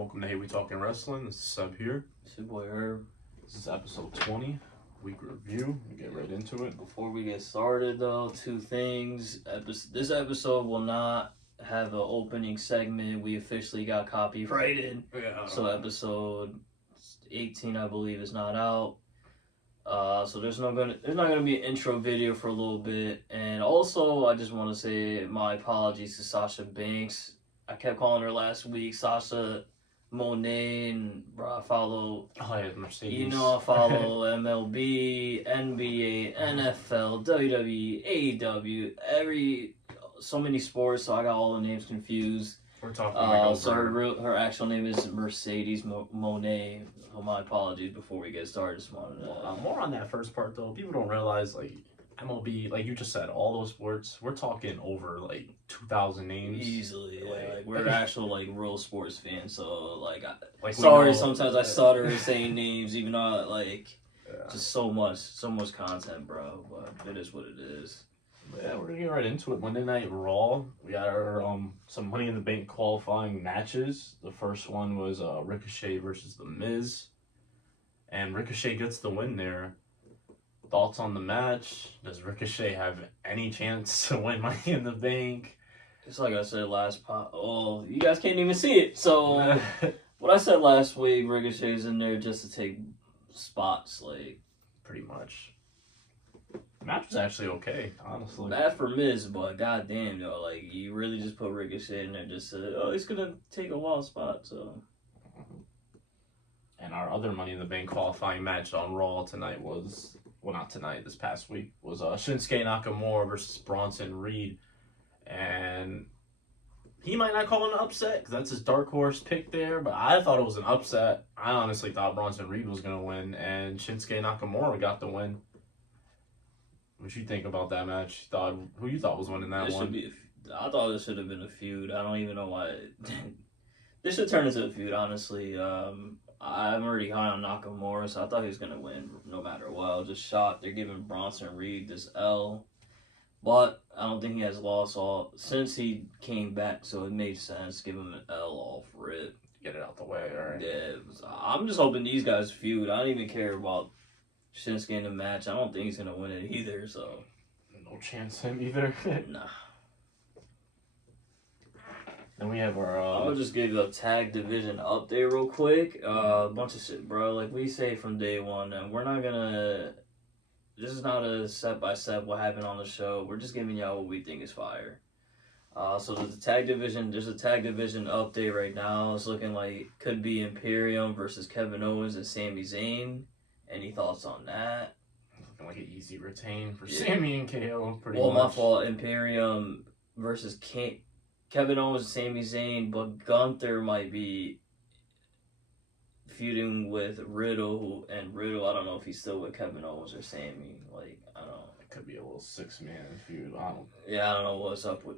Welcome to Hey We Talking Wrestling. This is Seb here. It's your boy Herb. This is episode 20, week review. We get right into it. Before we get started, though, two things. This episode will not have an opening segment. We officially got copyrighted. Yeah. So episode 18, I believe, is not out. So there's not gonna be an intro video for a little bit. And also, I just want to say my apologies to Sasha Banks. I kept calling her last week Sasha Monet, and bro, I follow. Oh, yeah, Mercedes. You know, I follow MLB, NBA, NFL, WWE, AEW, so many sports. So I got all the names confused. We're talking. So her actual name is Mercedes Monet. So my apologies before we get started. Just wanted to, more on that first part though. People don't realize like MLB, like you just said, all those sports. We're talking over like 2,000 names easily. Like we're actual like real sports fans. So like, sorry, sometimes I stutter saying names, even though just so much content, bro. But it is what it is. Yeah, we're gonna get right into it. Monday Night Raw. We got our some Money in the Bank qualifying matches. The first one was Ricochet versus The Miz, and Ricochet gets the win there. Thoughts on the match? Does Ricochet have any chance to win Money in the Bank? It's like I said last pot. Oh, you guys can't even see it. So what I said last week, Ricochet's in there just to take spots, like pretty much. The match was actually okay, honestly. Bad for Miz, but goddamn, yo, like you really just put Ricochet in there just to, he's gonna take a wild spot. So. And our other Money in the Bank qualifying match on Raw tonight was, well, not tonight, this past week, was Shinsuke Nakamura versus Bronson Reed. And he might not call it an upset because that's his dark horse pick there, but I thought it was an upset. I honestly thought Bronson Reed was going to win, and Shinsuke Nakamura got the win. What you think about that match? Who you thought was winning that one? I thought this should have been a feud. I don't even know why. This should turn into a feud, honestly. I'm already high on Nakamura, so I thought he was going to win no matter what. I was just shocked they're giving Bronson Reed this L. But I don't think he has lost all since he came back, so it made sense. Give him an L off rip. Get it out the way, all right? Yeah, I'm just hoping these guys feud. I don't even care about Shinsuke in the match. I don't think he's going to win it either, so. No chance him either. Nah. Then we have our. I'm gonna just give you a tag division update real quick. A bunch of shit, bro. Like we say from day one, and we're not gonna. This is not a step by step what happened on the show. We're just giving y'all what we think is fire. So there's a tag division. There's a tag division update right now. It's looking like could be Imperium versus Kevin Owens and Sami Zayn. Any thoughts on that? Looking like an easy retain for Sami and KO. Pretty well, much. My fault. Imperium versus Kevin Owens and Sami Zayn, but Gunther might be feuding with Riddle, and Riddle, I don't know if he's still with Kevin Owens or Sami. Like, I don't know. It could be a little 6-man feud. I don't know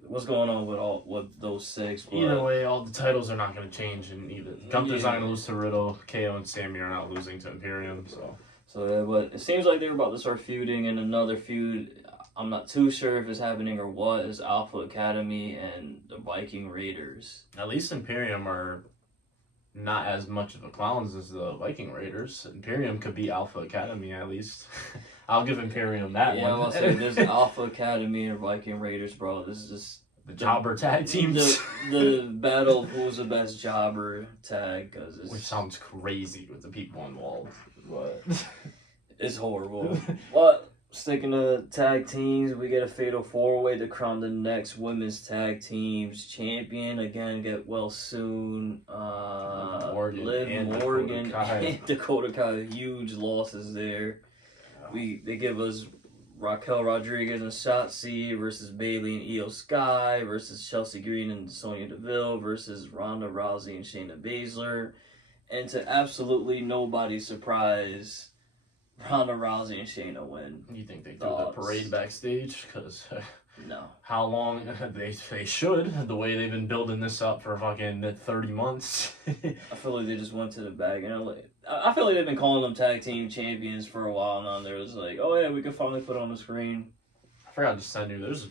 what's going on with those six. But either way, all the titles are not going to change, and either Gunther's not going to lose to Riddle, KO and Sami are not losing to Imperium. So, but it seems like they're about to start feuding, and another feud. I'm not too sure if it's happening or what, is Alpha Academy and the Viking Raiders. At least Imperium are not as much of a clowns as the Viking Raiders. Imperium could be Alpha Academy at least. I'll give Imperium that one. Yeah, I'll say there's Alpha Academy and Viking Raiders, bro. This is just the jobber tag teams. The battle of who's the best jobber tag, which sounds crazy with the people involved, but it's horrible. But sticking to tag teams, we get a fatal 4-way to crown the next women's tag teams champion. Again, get well soon. Liv Morgan and Dakota Kai, huge losses there. They give us Raquel Rodriguez and Shotzi versus Bayley and Io Sky versus Chelsea Green and Sonya Deville versus Ronda Rousey and Shayna Baszler. And to absolutely nobody's surprise, Ronda Rousey and Shayna win. You think they threw the parade backstage? Because no. How long? They should. The way they've been building this up for fucking 30 months. I feel like they just went to the bag. I feel like they've been calling them tag team champions for a while now. And they're just like, oh yeah, we can finally put it on the screen. I forgot to send you. There's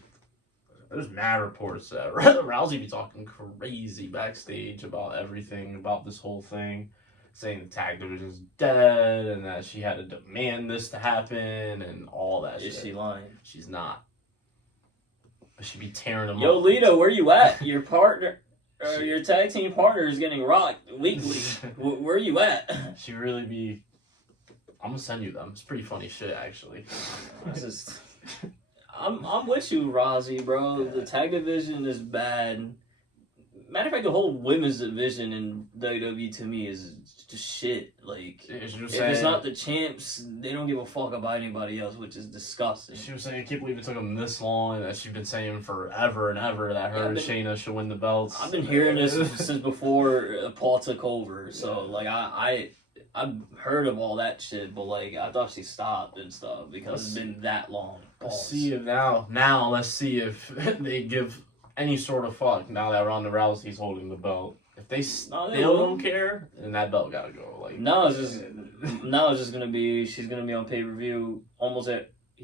there's mad reports that Rousey be talking crazy backstage about everything, about this whole thing, saying the tag division's dead and that she had to demand this to happen and all that shit. Is she lying? She's not. But she be tearing them Yo, up. Lita, where you at? Your partner, your tag team partner is getting rocked weekly. Where you at? She really be... I'm gonna send you them. It's pretty funny shit, actually. I'm with you, Rousey, bro. The tag division is bad. Matter of fact, the whole women's division in WWE to me is just shit. Like, if it's not the champs, they don't give a fuck about anybody else, which is disgusting. She was saying, I can't believe it took them this long, and that she's been saying forever and ever that her and Shayna should win the belts. I've been hearing this since before Paul took over, so, like, I've heard of all that shit, but, like, I thought she stopped and stuff because it's been that long. Let's see if let's see if they give any sort of fuck now that Ronda Rousey's holding the belt. If they still don't care, then that belt gotta go. Like it's just gonna be she's gonna be on pay-per-view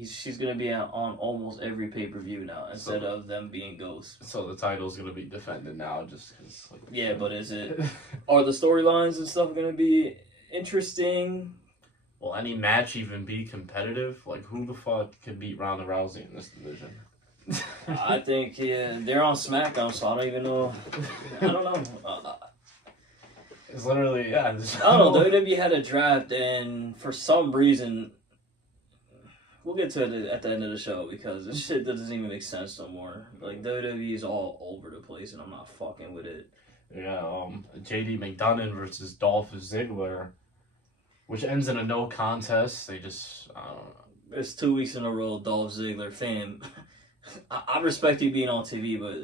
she's gonna be on almost every pay-per-view now instead of them being ghosts. So the title's gonna be defended now just because. Like, yeah, but are the storylines and stuff gonna be interesting? Will any match even be competitive? Like, who the fuck can beat Ronda Rousey in this division? I think they're on SmackDown, so I don't even know. I don't know. It's literally, I don't know. WWE had a draft, and for some reason, we'll get to it at the end of the show because this shit doesn't even make sense no more. Like, WWE is all over the place, and I'm not fucking with it. Yeah, JD McDonough versus Dolph Ziggler, which ends in a no contest. They just, I don't know. It's 2 weeks in a row, Dolph Ziggler, fam. I respect you being on TV, but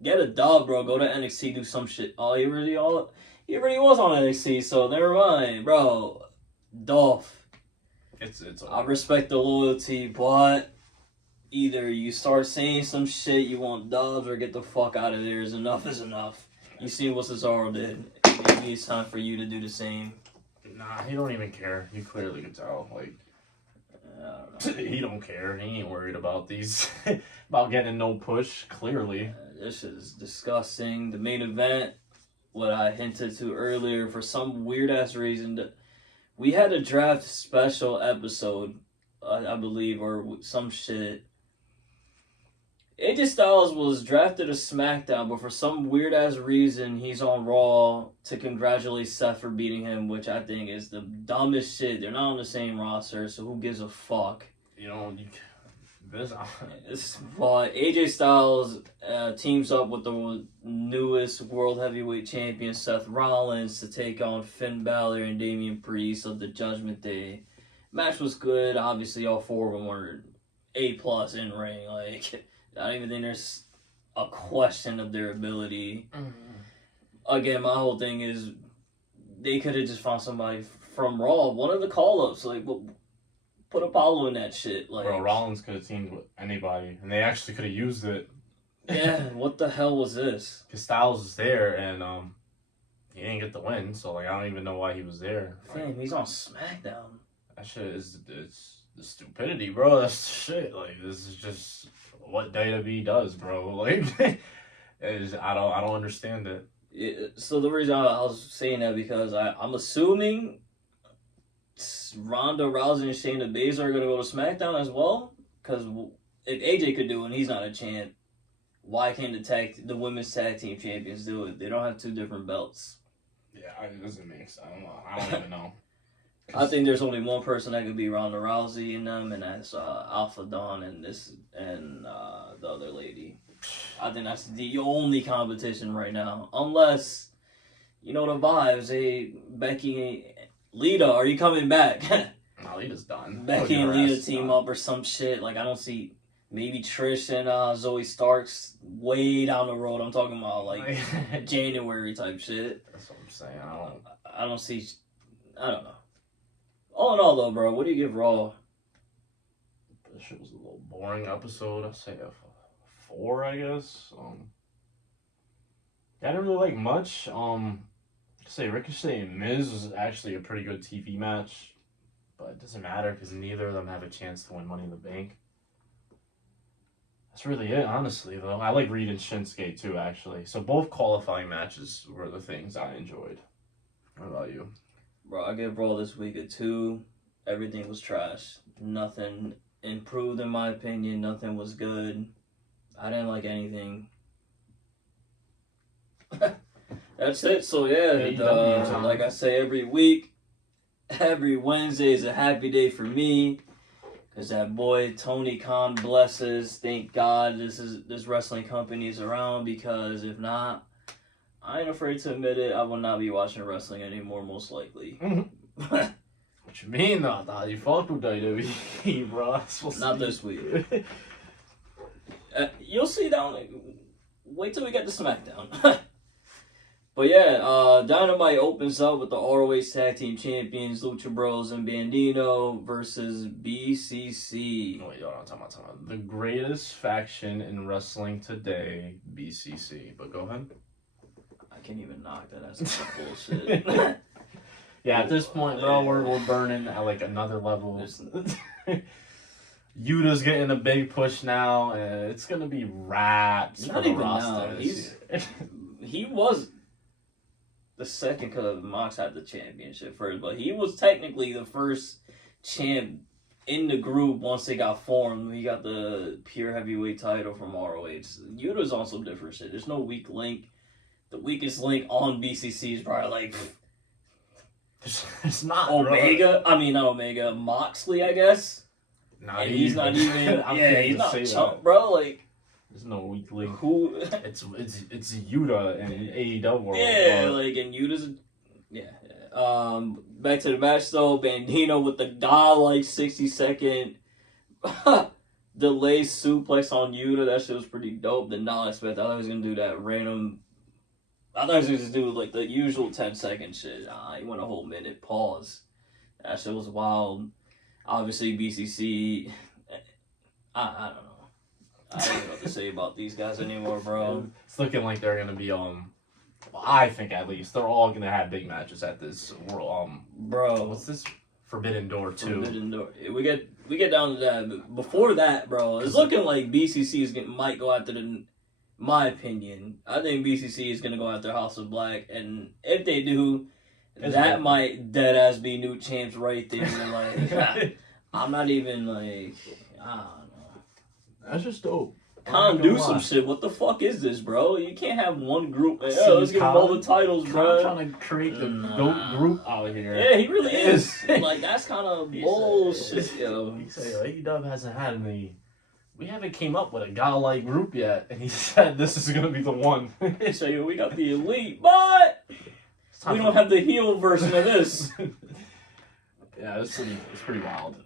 get a dub, bro. Go to NXT, do some shit. Oh, he really was on NXT, so never mind, bro. Dolph. It's I respect the loyalty, but either you start saying some shit, you want dubs, or get the fuck out of there. Enough is enough. You seen what Cesaro did. Maybe it's time for you to do the same. Nah, he don't even care. You clearly can tell. Like, he don't care. He ain't worried about about getting no push. Clearly, this is disgusting. The main event, what I hinted to earlier, for some weird ass reason, we had a draft special episode, I believe, or some shit. AJ Styles was drafted to SmackDown, but for some weird-ass reason, he's on Raw to congratulate Seth for beating him, which I think is the dumbest shit. They're not on the same roster, so who gives a fuck? But AJ Styles teams up with the newest World Heavyweight Champion, Seth Rollins, to take on Finn Balor and Damian Priest of the Judgment Day. Match was good. Obviously, all four of them were A+ in ring. Like, I don't even think there's a question of their ability. Mm-hmm. Again, my whole thing is they could have just found somebody from Raw. One of the call-ups, like, put Apollo in that shit. Like, bro, Rollins could have teamed with anybody, and they actually could have used it. Yeah, what the hell was this? Because Styles was there, and he didn't get the win, so, like, I don't even know why he was there. Damn, he's on SmackDown. That shit it's the stupidity, bro. That's shit. Like, this is just what WWE does, bro. Like, I don't understand it. Yeah, so the reason I was saying that because I'm assuming Ronda Rousey and Shayna Baszler are gonna go to SmackDown as well. Because if AJ could do it, and he's not a champ, why can't the women's tag team champions do it? They don't have two different belts. Yeah, it doesn't make sense. I don't even know. I think there's only one person that could be Ronda Rousey in them, and that's Alpha Dawn and the other lady. I think that's the only competition right now, unless the vibes. Hey, Becky, Lita, are you coming back? No, Lita's done. Becky and Lita team up or some shit. Like, I don't see maybe Trish and Zoe Starks way down the road. I'm talking about like January type shit. That's what I'm saying. I don't see. I don't know. All in all, though, bro, what do you give Raw? This shit was a little boring episode. I'd say a 4, I guess. I didn't really like much. I'd say Ricochet and Miz was actually a pretty good TV match, but it doesn't matter because neither of them have a chance to win Money in the Bank. That's really it, honestly, though. I like Reed and Shinsuke, too, actually. So both qualifying matches were the things I enjoyed. What about you? Bro, I give Raw this week a 2. Everything was trash. Nothing improved in my opinion. Nothing was good. I didn't like anything. That's it. So AEW, like I say every week, every Wednesday is a happy day for me. Cause that boy Tony Khan blesses. Thank God this wrestling company is around, because if not, I ain't afraid to admit it, I will not be watching wrestling anymore, most likely. What you mean, though? I thought you fucked with WWE, bro. Not this week. You'll see down. Wait till we get to SmackDown. But yeah, Dynamite opens up with the ROH Tag Team Champions, Lucha Bros and Bandito versus BCC. Wait, hold on, time out. The greatest faction in wrestling today, BCC. But go ahead. I can't even knock that. That's some bullshit. Yeah, at this point, bro, we're burning at like another level. Yuta's getting a big push now, and it's gonna be wraps for the roster. He was the second, because Mox had the championship first, but he was technically the first champ in the group once they got formed. He got the pure heavyweight title from ROH. Yuta's on some different shit. There's no weak link. The weakest link on BCC is probably like it's not Omega. Bro. I mean, not Omega. Moxley, I guess. Not he's not even. Yeah, he's not chump, bro. Like, there's no weak link. Who? It's Yuta and AEW world. Yeah, like, and Yuta's. Back to the match though. Bandito with the godlike 60-second delay suplex on Yuta. That shit was pretty dope. Did not expect. I thought he was gonna do that random. I thought he was gonna just do like the usual 10-second shit. He went a whole minute. Pause. That shit was wild. Obviously, BCC. I don't know. I don't know what to say about these guys anymore, bro. It's looking like they're gonna be well, I think at least they're all gonna have big matches at this world. Bro, what's this? Forbidden Door 2. Forbidden Door. We get down to that, but before that, bro, it's looking like BCC might go after my opinion. I think BCC is gonna go after House of Black, and if they do, that might dead ass be new champs right there. Like, I'm not even like, I don't know. That's just dope. Khan do some shit. What the fuck is this, bro? You can't have one group. Let's give them all the titles, bro. Trying to create the GOAT group out here. Yeah, he really is. Like, that's kind of bullshit, yo. He said, AEW hasn't had any. We haven't came up with a godlike group yet, and he said this is gonna be the one. So yo, we got the elite, but we don't have the heel version of this. Yeah, it's pretty wild.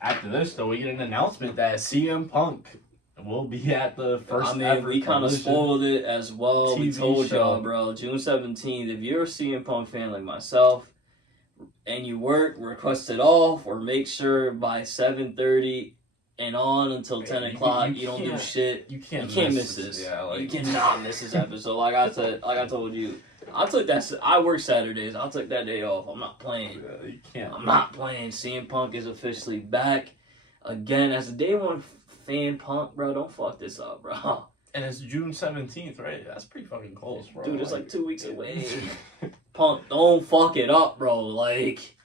After this though, we get an announcement that CM Punk will be at the first. We kind of spoiled it as well. We told show. y'all, bro. June 17th. If you're a CM Punk fan like myself, and you request it off, or make sure by 7:30 and on until 10 o'clock, you don't do shit. You can't miss this. Yeah, you cannot miss this episode. Like I told you, I work Saturdays. I took that day off. I'm not playing. Yeah, you can't. I'm not playing. CM Punk is officially back again as a day one fan. Punk, bro, don't fuck this up, bro. And it's June 17th, right? That's pretty fucking close, bro. Dude, it's like 2 weeks away. Punk, don't fuck it up, bro. Like,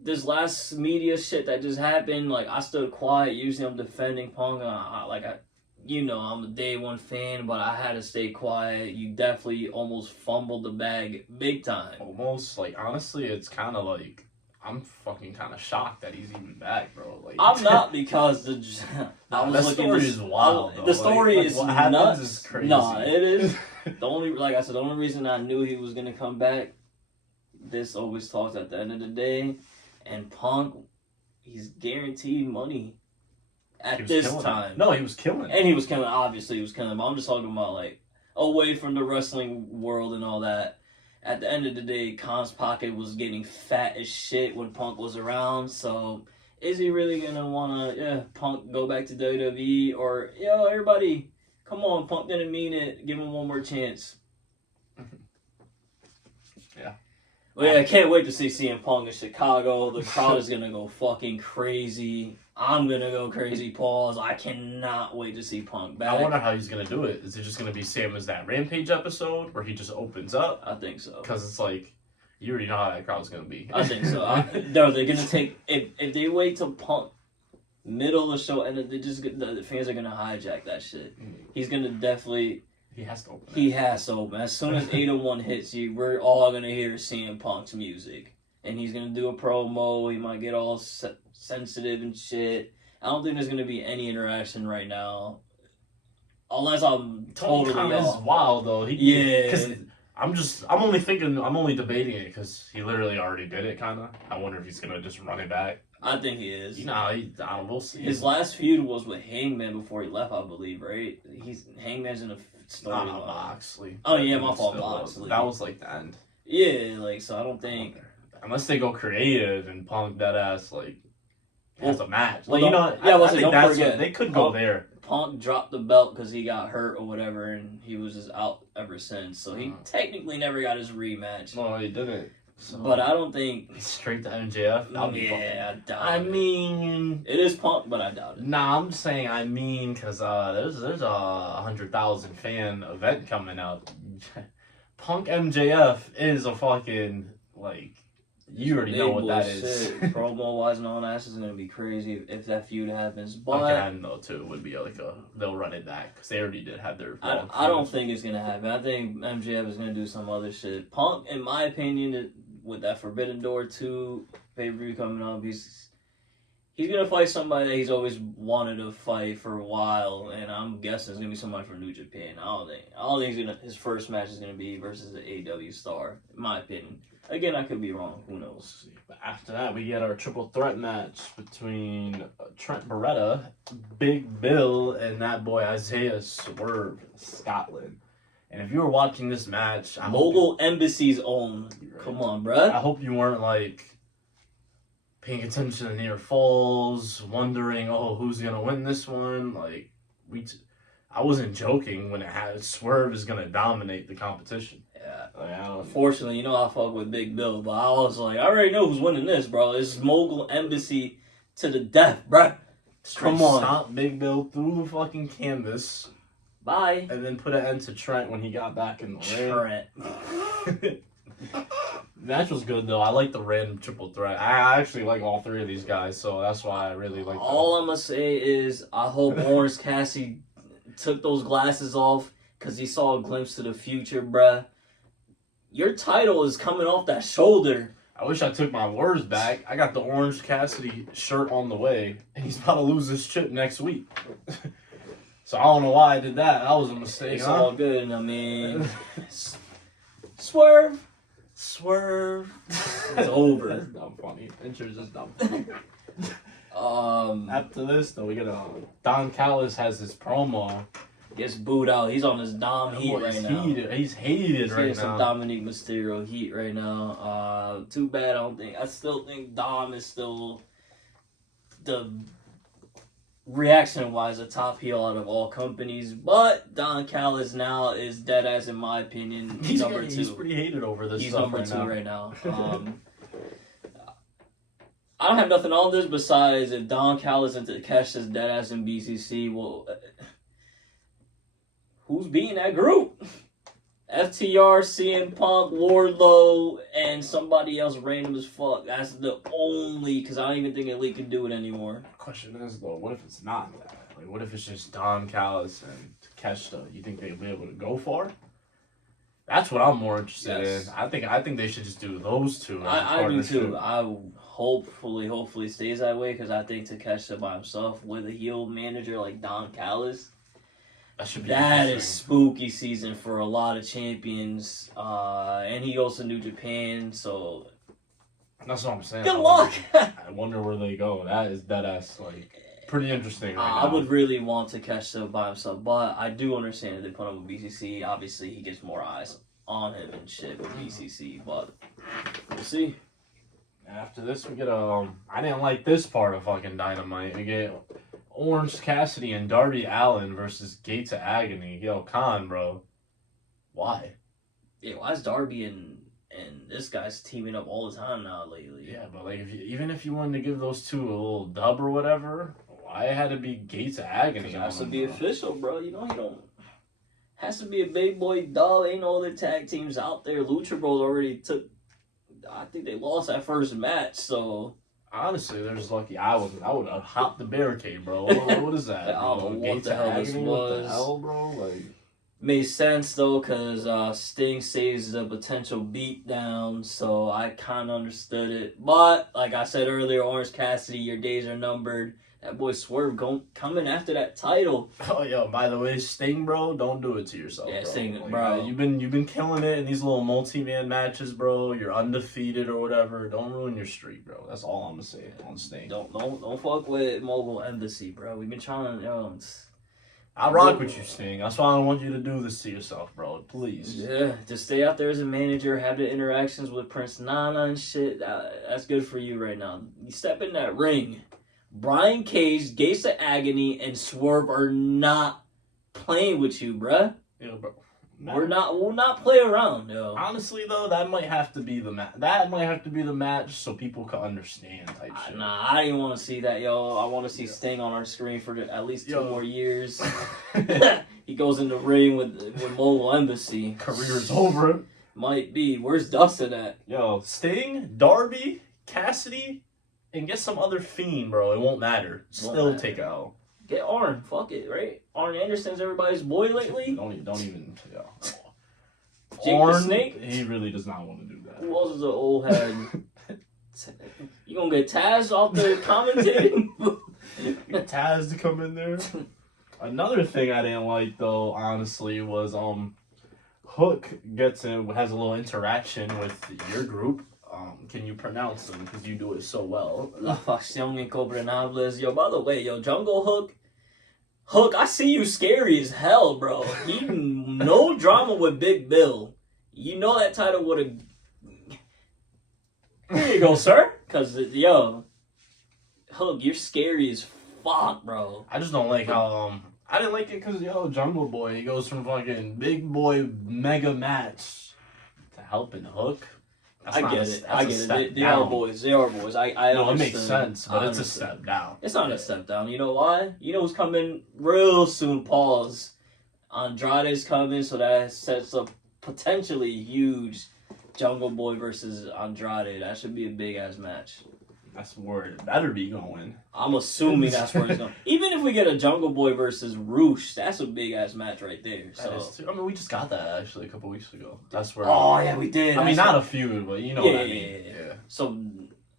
this last media shit that just happened, like, I stood quiet. Usually I'm defending Punk. I'm a day one fan, but I had to stay quiet. You definitely almost fumbled the bag big time. Almost, like, honestly, it's kind of like, I'm fucking kind of shocked that he's even back, bro. Like, I'm not, because the story is wild, though. The story is what nuts. Is crazy. Nah, it is. The only reason I knew he was gonna come back, this always talks at the end of the day, and Punk, he's guaranteed money at this time. No, he was killing. And he was killing. Obviously, he was killing. But I'm just talking about, like, away from the wrestling world and all that. At the end of the day, Khan's pocket was getting fat as shit when Punk was around. So, is he really gonna wanna, Punk go back to WWE, or everybody, come on, Punk didn't mean it. Give him one more chance. Yeah. Well, yeah, I can't wait to see CM Punk in Chicago. The crowd is gonna go fucking crazy. I'm gonna go crazy. Pause. I cannot wait to see Punk back. I wonder how he's gonna do it. Is it just gonna be same as that Rampage episode where he just opens up? I think so. Because it's like you already know how that crowd's gonna be. I think so. No, they're gonna take if they wait till Punk middle of the show and the fans are gonna hijack that shit. He's gonna definitely. He has to open. He has to open. As soon as 801 hits you, we're all gonna hear CM Punk's music, and he's gonna do a promo. He might get all sensitive and shit. I don't think there's gonna be any interaction right now, unless I'm totally off. Is wild though. Yeah. Because I'm only debating it because he literally already did it. Kind of. I wonder if he's gonna just run it back. I think he is. You know, we'll see. His last feud was with Hangman before he left, I believe. Right? Hangman's in a story. Moxley. Oh yeah, my fault, Moxley. That was like the end. Yeah, like so. I don't think unless they go creative and Punk deadass like has a match. Well, like, you know, yeah. I think don't that's forget what, they could go there. Punk dropped the belt because he got hurt or whatever, and he was just out ever since. So he technically never got his rematch. No, he didn't. So, but I don't think straight to MJF. I doubt I it. mean, it is Punk, but I doubt it. Nah, I'm just saying. I mean, because there's a 100,000 fan event coming up. Punk MJF is a fucking like. You already know what that is. Promo wise and all that is gonna be crazy if that feud happens. But again, though, too would be like they'll run it back because they already did have their. I don't think it's gonna happen. I think MJF is gonna do some other shit. Punk, in my opinion, with that Forbidden Door 2 pay-per-view coming up, he's gonna fight somebody that he's always wanted to fight for a while, and I'm guessing it's gonna be somebody from New Japan. I don't think his first match is gonna be versus an AEW star, in my opinion. Again, I could be wrong. Who knows? But after that, we get our triple threat match between Trent Beretta, Big Bill, and that boy Isaiah Swerve Scotland. And if you were watching this match, Mogul Embassy's own. Right. Come on, bruh. I hope you weren't like paying attention to near falls, wondering, who's gonna win this one? Like I wasn't joking when it had Swerve is gonna dominate the competition. Yeah. Like, unfortunately, you know I fuck with Big Bill, but I was like, I already know who's winning this, bro. It's Mogul Embassy to the death, bruh. Come on. Stop Big Bill through the fucking canvas. Bye. And then put an end to Trent when he got back in the ring. Trent. Match was good though. I like the random triple threat. I actually like all three of these guys, so that's why I really like them. All I'm gonna say is I hope Orange Cassidy took those glasses off because he saw a glimpse to the future, bruh. Your title is coming off that shoulder. I wish I took my words back. I got the Orange Cassidy shirt on the way, and he's about to lose his chip next week. So I don't know why I did that. That was a mistake. It's all good. I mean, Swerve. It's over. That's dumb funny. Injuries is dumb funny. After this, though, we get Don Callis has his promo. Gets booed out. He's on his Dom heat right now. He's hated right now. Some Dominic Mysterio heat right now. Too bad. I still think Dom is still the reaction-wise a top heel out of all companies. But Don Callis now is dead as, in my opinion, he's number 2. He's pretty hated over this. He's stuff number right 2 now. Right now. I don't have nothing on this besides if Don Callis and Takesh is dead ass in BCC. Well. Who's beating that group? FTR, CM Punk, Wardlow, and somebody else random as fuck. That's the only, because I don't even think Elite can do it anymore. The question is, though, what if it's not that? Like, what if it's just Don Callis and Takeshita? You think they'll be able to go far? That's what I'm more interested in. I think they should just do those two. I do too. I hopefully stays that way because I think Takeshita by himself with a heel manager like Don Callis. That is spooky season for a lot of champions, and he goes to New Japan, so that's what I'm saying. Good luck. I wonder where they go. That is deadass, like pretty interesting. Right now. I would really want to catch him by himself, but I do understand if they put him with BCC. Obviously, he gets more eyes on him and shit with BCC, but we'll see. After this, we get I didn't like this part of fucking Dynamite. We get Orange Cassidy and Darby Allin versus Gates of Agony. Yo, Khan, bro. Why? Yeah, why is Darby and And this guy's teaming up all the time now lately. Yeah, but like even if you wanted to give those two a little dub or whatever, why it had to be Gates of Agony? It has to be official, bro. You know, you don't. Has to be a big boy dub. Ain't no other tag teams out there. Lucha Bros already took. I think they lost that first match, so. Honestly, they're just lucky I would have hopped the barricade, bro. What is that? I don't know what the hell this was. What the hell, bro? Like. Made sense though, because Sting saves the potential beatdown, so I kind of understood it. But, like I said earlier, Orange Cassidy, your days are numbered. That boy Swerve coming after that title. Oh, yo, by the way, Sting, bro, don't do it to yourself, yeah, bro. Sting, like, bro. You've been killing it in these little multi-man matches, bro. You're undefeated or whatever. Don't ruin your streak, bro. That's all I'm going to say on Sting. Don't fuck with Mobile Embassy, bro. We've been trying to, I rock with you, Sting. That's why I don't want you to do this to yourself, bro. Please. Yeah, just stay out there as a manager, have the interactions with Prince Nana and shit. That's good for you right now. You step in that ring. Brian Cage, Gates of Agony, and Swerve are not playing with you, bruh. Yeah, bro. We'll not play around, yo. Honestly, though, that might have to be the match. That might have to be the match so people can understand type shit. Nah, I didn't want to see that, yo. I want to see Sting on our screen for at least 2 more years. He goes in the ring with Mobile Embassy. Career's over. Might be. Where's Dustin at? Yo, Sting, Darby, Cassidy, and get some other fiend, bro. It won't matter. Still take a L. Get Arn. Fuck it, right? Arn Anderson's everybody's boy lately. Don't even. Yeah. Jake Arn, the Snake. He really does not want to do that. Who else is an old head? You gonna get Taz off the commentating? Get Taz to come in there. Another thing I didn't like though, honestly, was Hook has a little interaction with your group. Can you pronounce them? Because you do it so well. La Facción Incomprenable. Yo, by the way, Jungle Hook. Hook, I see you scary as hell, bro. He no drama with Big Bill. You know that title would have. Here you go, sir. Because, Hook, you're scary as fuck, bro. I just don't like how, I didn't like it because, Jungle Boy, he goes from fucking big boy mega match to helping Hook. I get it. They are boys. They are boys. I no, understand. it makes sense, but it's a step down. It's not a step down. You know why? You know who's coming real soon? Pause. Andrade's coming, so that sets up potentially huge Jungle Boy versus Andrade. That should be a big ass match. That's where it better be going. I'm assuming that's where it's going. Even if we get a Jungle Boy versus Roosh, that's a big ass match right there. So I mean, we just got that actually a couple weeks ago. That's where. Oh yeah, we did. I mean, not a feud, but you know what I mean. Yeah. So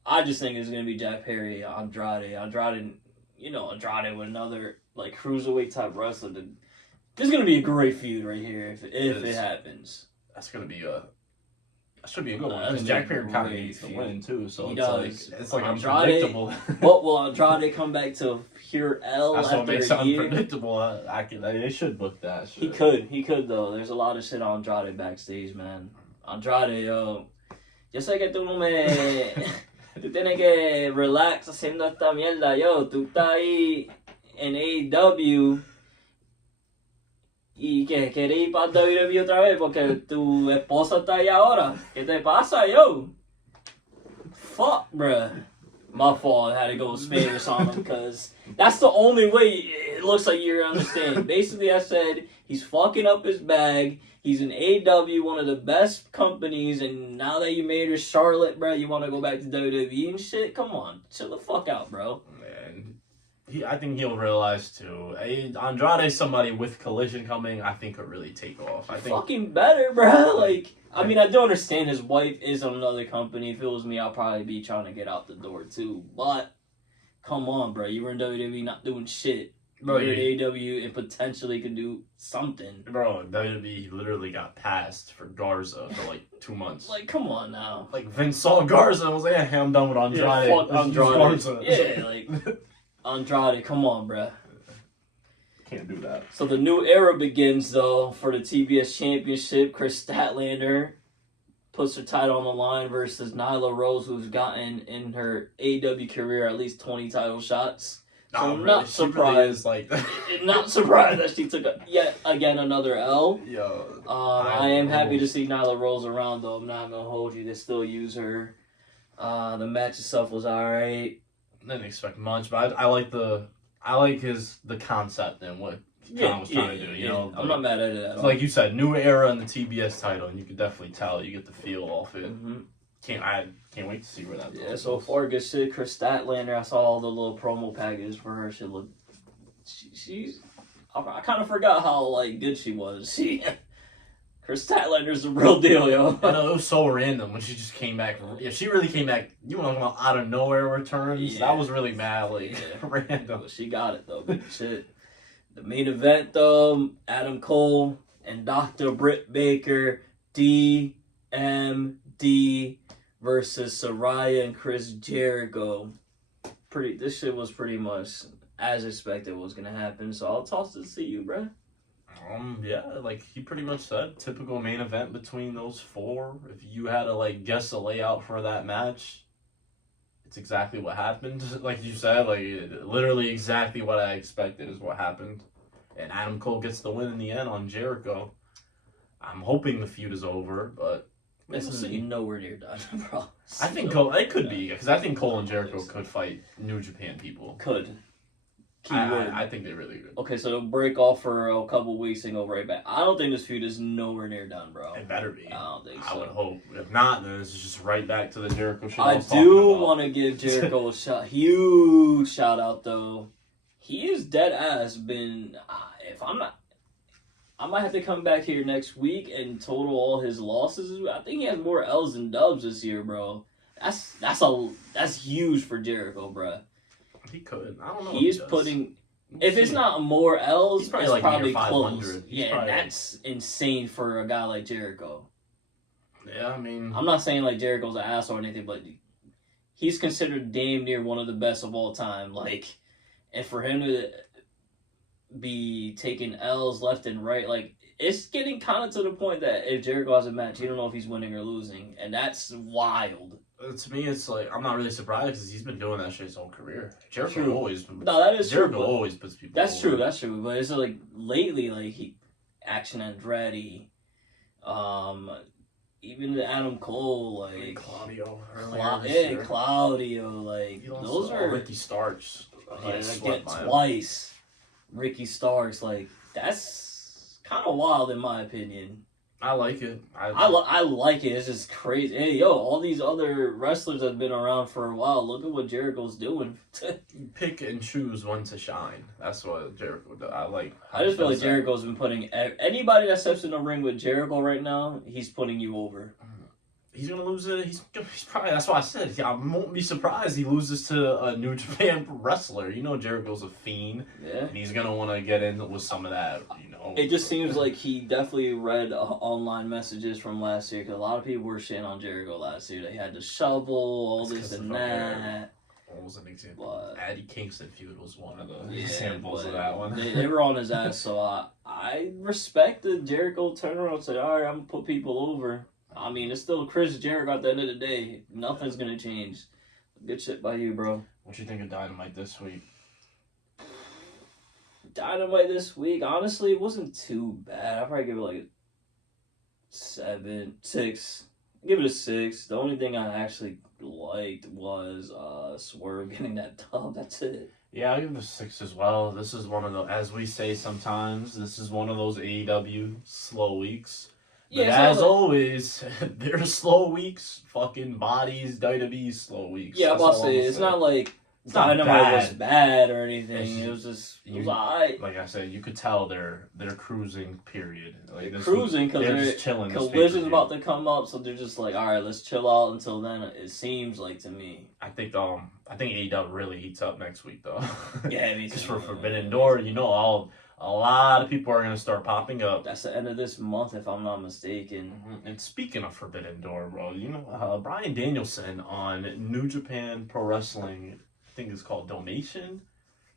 I just think it's gonna be Jack Perry, Andrade, Andrade with another like cruiserweight type wrestler. There's gonna be a great feud right here if it happens. That should be a good one because Jack Perry kind of needs to win too, so it's like unpredictable. What will Andrade come back to pure L? That's after what makes a it year? unpredictable. They should book that shit. He could though. There's a lot of shit on Andrade backstage, man. Andrade, yo sé que tú no me, tú tienes que relax haciendo esta mierda, yo. Tú estás ahí en AEW. Y que querés ir para WWE otra vez porque tu esposa está ahí ahora. ¿Qué te pasa, yo? Fuck, bruh. My fault. I had to go Spanish on him because that's the only way it looks like you're understanding. Basically, I said he's fucking up his bag. He's in AEW, one of the best companies, and now that you made her Charlotte, bruh, you want to go back to WWE and shit? Come on. Chill the fuck out, bro. Man. I think he'll realize too. Andrade's somebody with Collision coming. I think could really take off. I think fucking better, bro. Like, I mean, I do understand his wife is on another company. If it was me, I'd probably be trying to get out the door too. But come on, bro. You were in WWE, not doing shit. Bro, you're in AEW and potentially could do something. Bro, WWE literally got passed for Garza for like 2 months. Like, come on now. Like Vince saw Garza and was like, "Yeah, I'm done with Andrade." Yeah, fuck Andrade. Garza. Yeah, like Andrade, come on, bruh. Can't do that. So the new era begins, though, for the TBS Championship. Chris Statlander puts her title on the line versus Nyla Rose, who's gotten in her AEW career at least 20 title shots. So really, not she really surprised. is like Not surprised that she took yet again another L. Yo, I am happy to see Nyla Rose around, though. I'm not gonna hold you. They still use her. The match itself was alright. Didn't expect much, but I like the concept and what Khan was trying to do. You know, I'm not mad at it at all. Like you said, new era in the TBS title, and you could definitely tell. You get the feel off it. Mm-hmm. Can't wait to see where that goes. Yeah, so far good shit. Chris Statlander, I saw all the little promo packages for her. She looked. She's. I kind of forgot how like good she was. Chris Statlander's the real deal, yo. I know, it was so random when she just came back. Yeah, she really came back. You want to talk about out of nowhere returns? Yeah. That was really mad, like random. She got it though. Good shit. The main event though, Adam Cole and Dr. Britt Baker, DMD versus Saraya and Chris Jericho. This shit was pretty much as expected was gonna happen. So I'll toss this to you, bruh. Yeah, like he pretty much said, typical main event between those four. If you had to like guess a layout for that match, it's exactly what happened. Like you said, like literally exactly what I expected is what happened. And Adam Cole gets the win in the end on Jericho. I'm hoping the feud is over, but This is nowhere near done, bro. I think Cole, it could be, because I think Cole and Jericho could fight New Japan people. Could. I think they really could. Okay, so they'll break off for a couple weeks and go right back. I don't think this feud is nowhere near done, bro. It better be. I don't think so. I would hope. If not, then it's just right back to the Jericho shit. I do want to give Jericho a huge shout out, though. He is dead ass been. If I'm not. I might have to come back here next week and total all his losses. I think he has more L's than dubs this year, bro. That's huge for Jericho, bro. He could. I don't know. He's putting. If it's not more L's, probably it's like probably near close. 500. Yeah, and that's insane for a guy like Jericho. Yeah, I mean, I'm not saying like Jericho's an ass or anything, but he's considered damn near one of the best of all time. Like, and for him to be taking L's left and right, like it's getting kind of to the point that if Jericho has a match, you don't know if he's winning or losing, and that's wild. To me, it's like I'm not really surprised because he's been doing that shit his whole career. Jericho True. always. No, that is Jericho true. always puts people. That's over. true. That's true. But it's like lately, like Action Andretti, even the Adam Cole, like Claudio, Claudio, like those are Ricky Starks. Get twice. Ricky Starks, like that's kind of wild in my opinion. I like it. I like it. It's just crazy. Hey, yo, all these other wrestlers have been around for a while. Look at what Jericho's doing. Pick and choose when to shine. That's what Jericho does. I just feel like Jericho's been putting anybody that steps in the ring with Jericho right now. He's putting you over. He's gonna lose it. He's probably. That's why I said I won't be surprised he loses to a New Japan wrestler. You know, Jericho's a fiend. Yeah, and he's gonna want to get in with some of that. You know, it just seems like he definitely read online messages from last year because a lot of people were shitting on Jericho last year. They had to shovel all this and that. What was an example? Eddie Kingston feud was one of the examples of that one. They were on his ass, so I respect the Jericho turnaround. And say, all right, I'm gonna put people over. I mean, it's still Chris Jericho at the end of the day. Nothing's going to change. Good shit by you, bro. What you think of Dynamite this week? Dynamite this week, honestly, it wasn't too bad. I'd probably give it like a 7, 6. Give it a 6. The only thing I actually liked was Swerve getting that dub. That's it. Yeah, I'll give it a 6 as well. This is one of the, as we say sometimes, this is one of those AEW slow weeks. But yeah, as always, there's slow weeks. Fucking bodies, WWE slow weeks. Yeah, I'm about to say, it's not like Dynamite was bad or anything. It was just, it was alright. Like I said, you could tell they're cruising, period. Like, they're cruising because they're just chilling. Collision's about to come up, so they're just like, alright, let's chill out until then, it seems like to me. I think AEW really heats up next week, though. Yeah, me too. Just for Forbidden Door, you know, a lot of people are going to start popping up. That's the end of this month, if I'm not mistaken. And speaking of Forbidden Door, bro, you know, Bryan Danielson on New Japan Pro Wrestling, I think it's called Donation.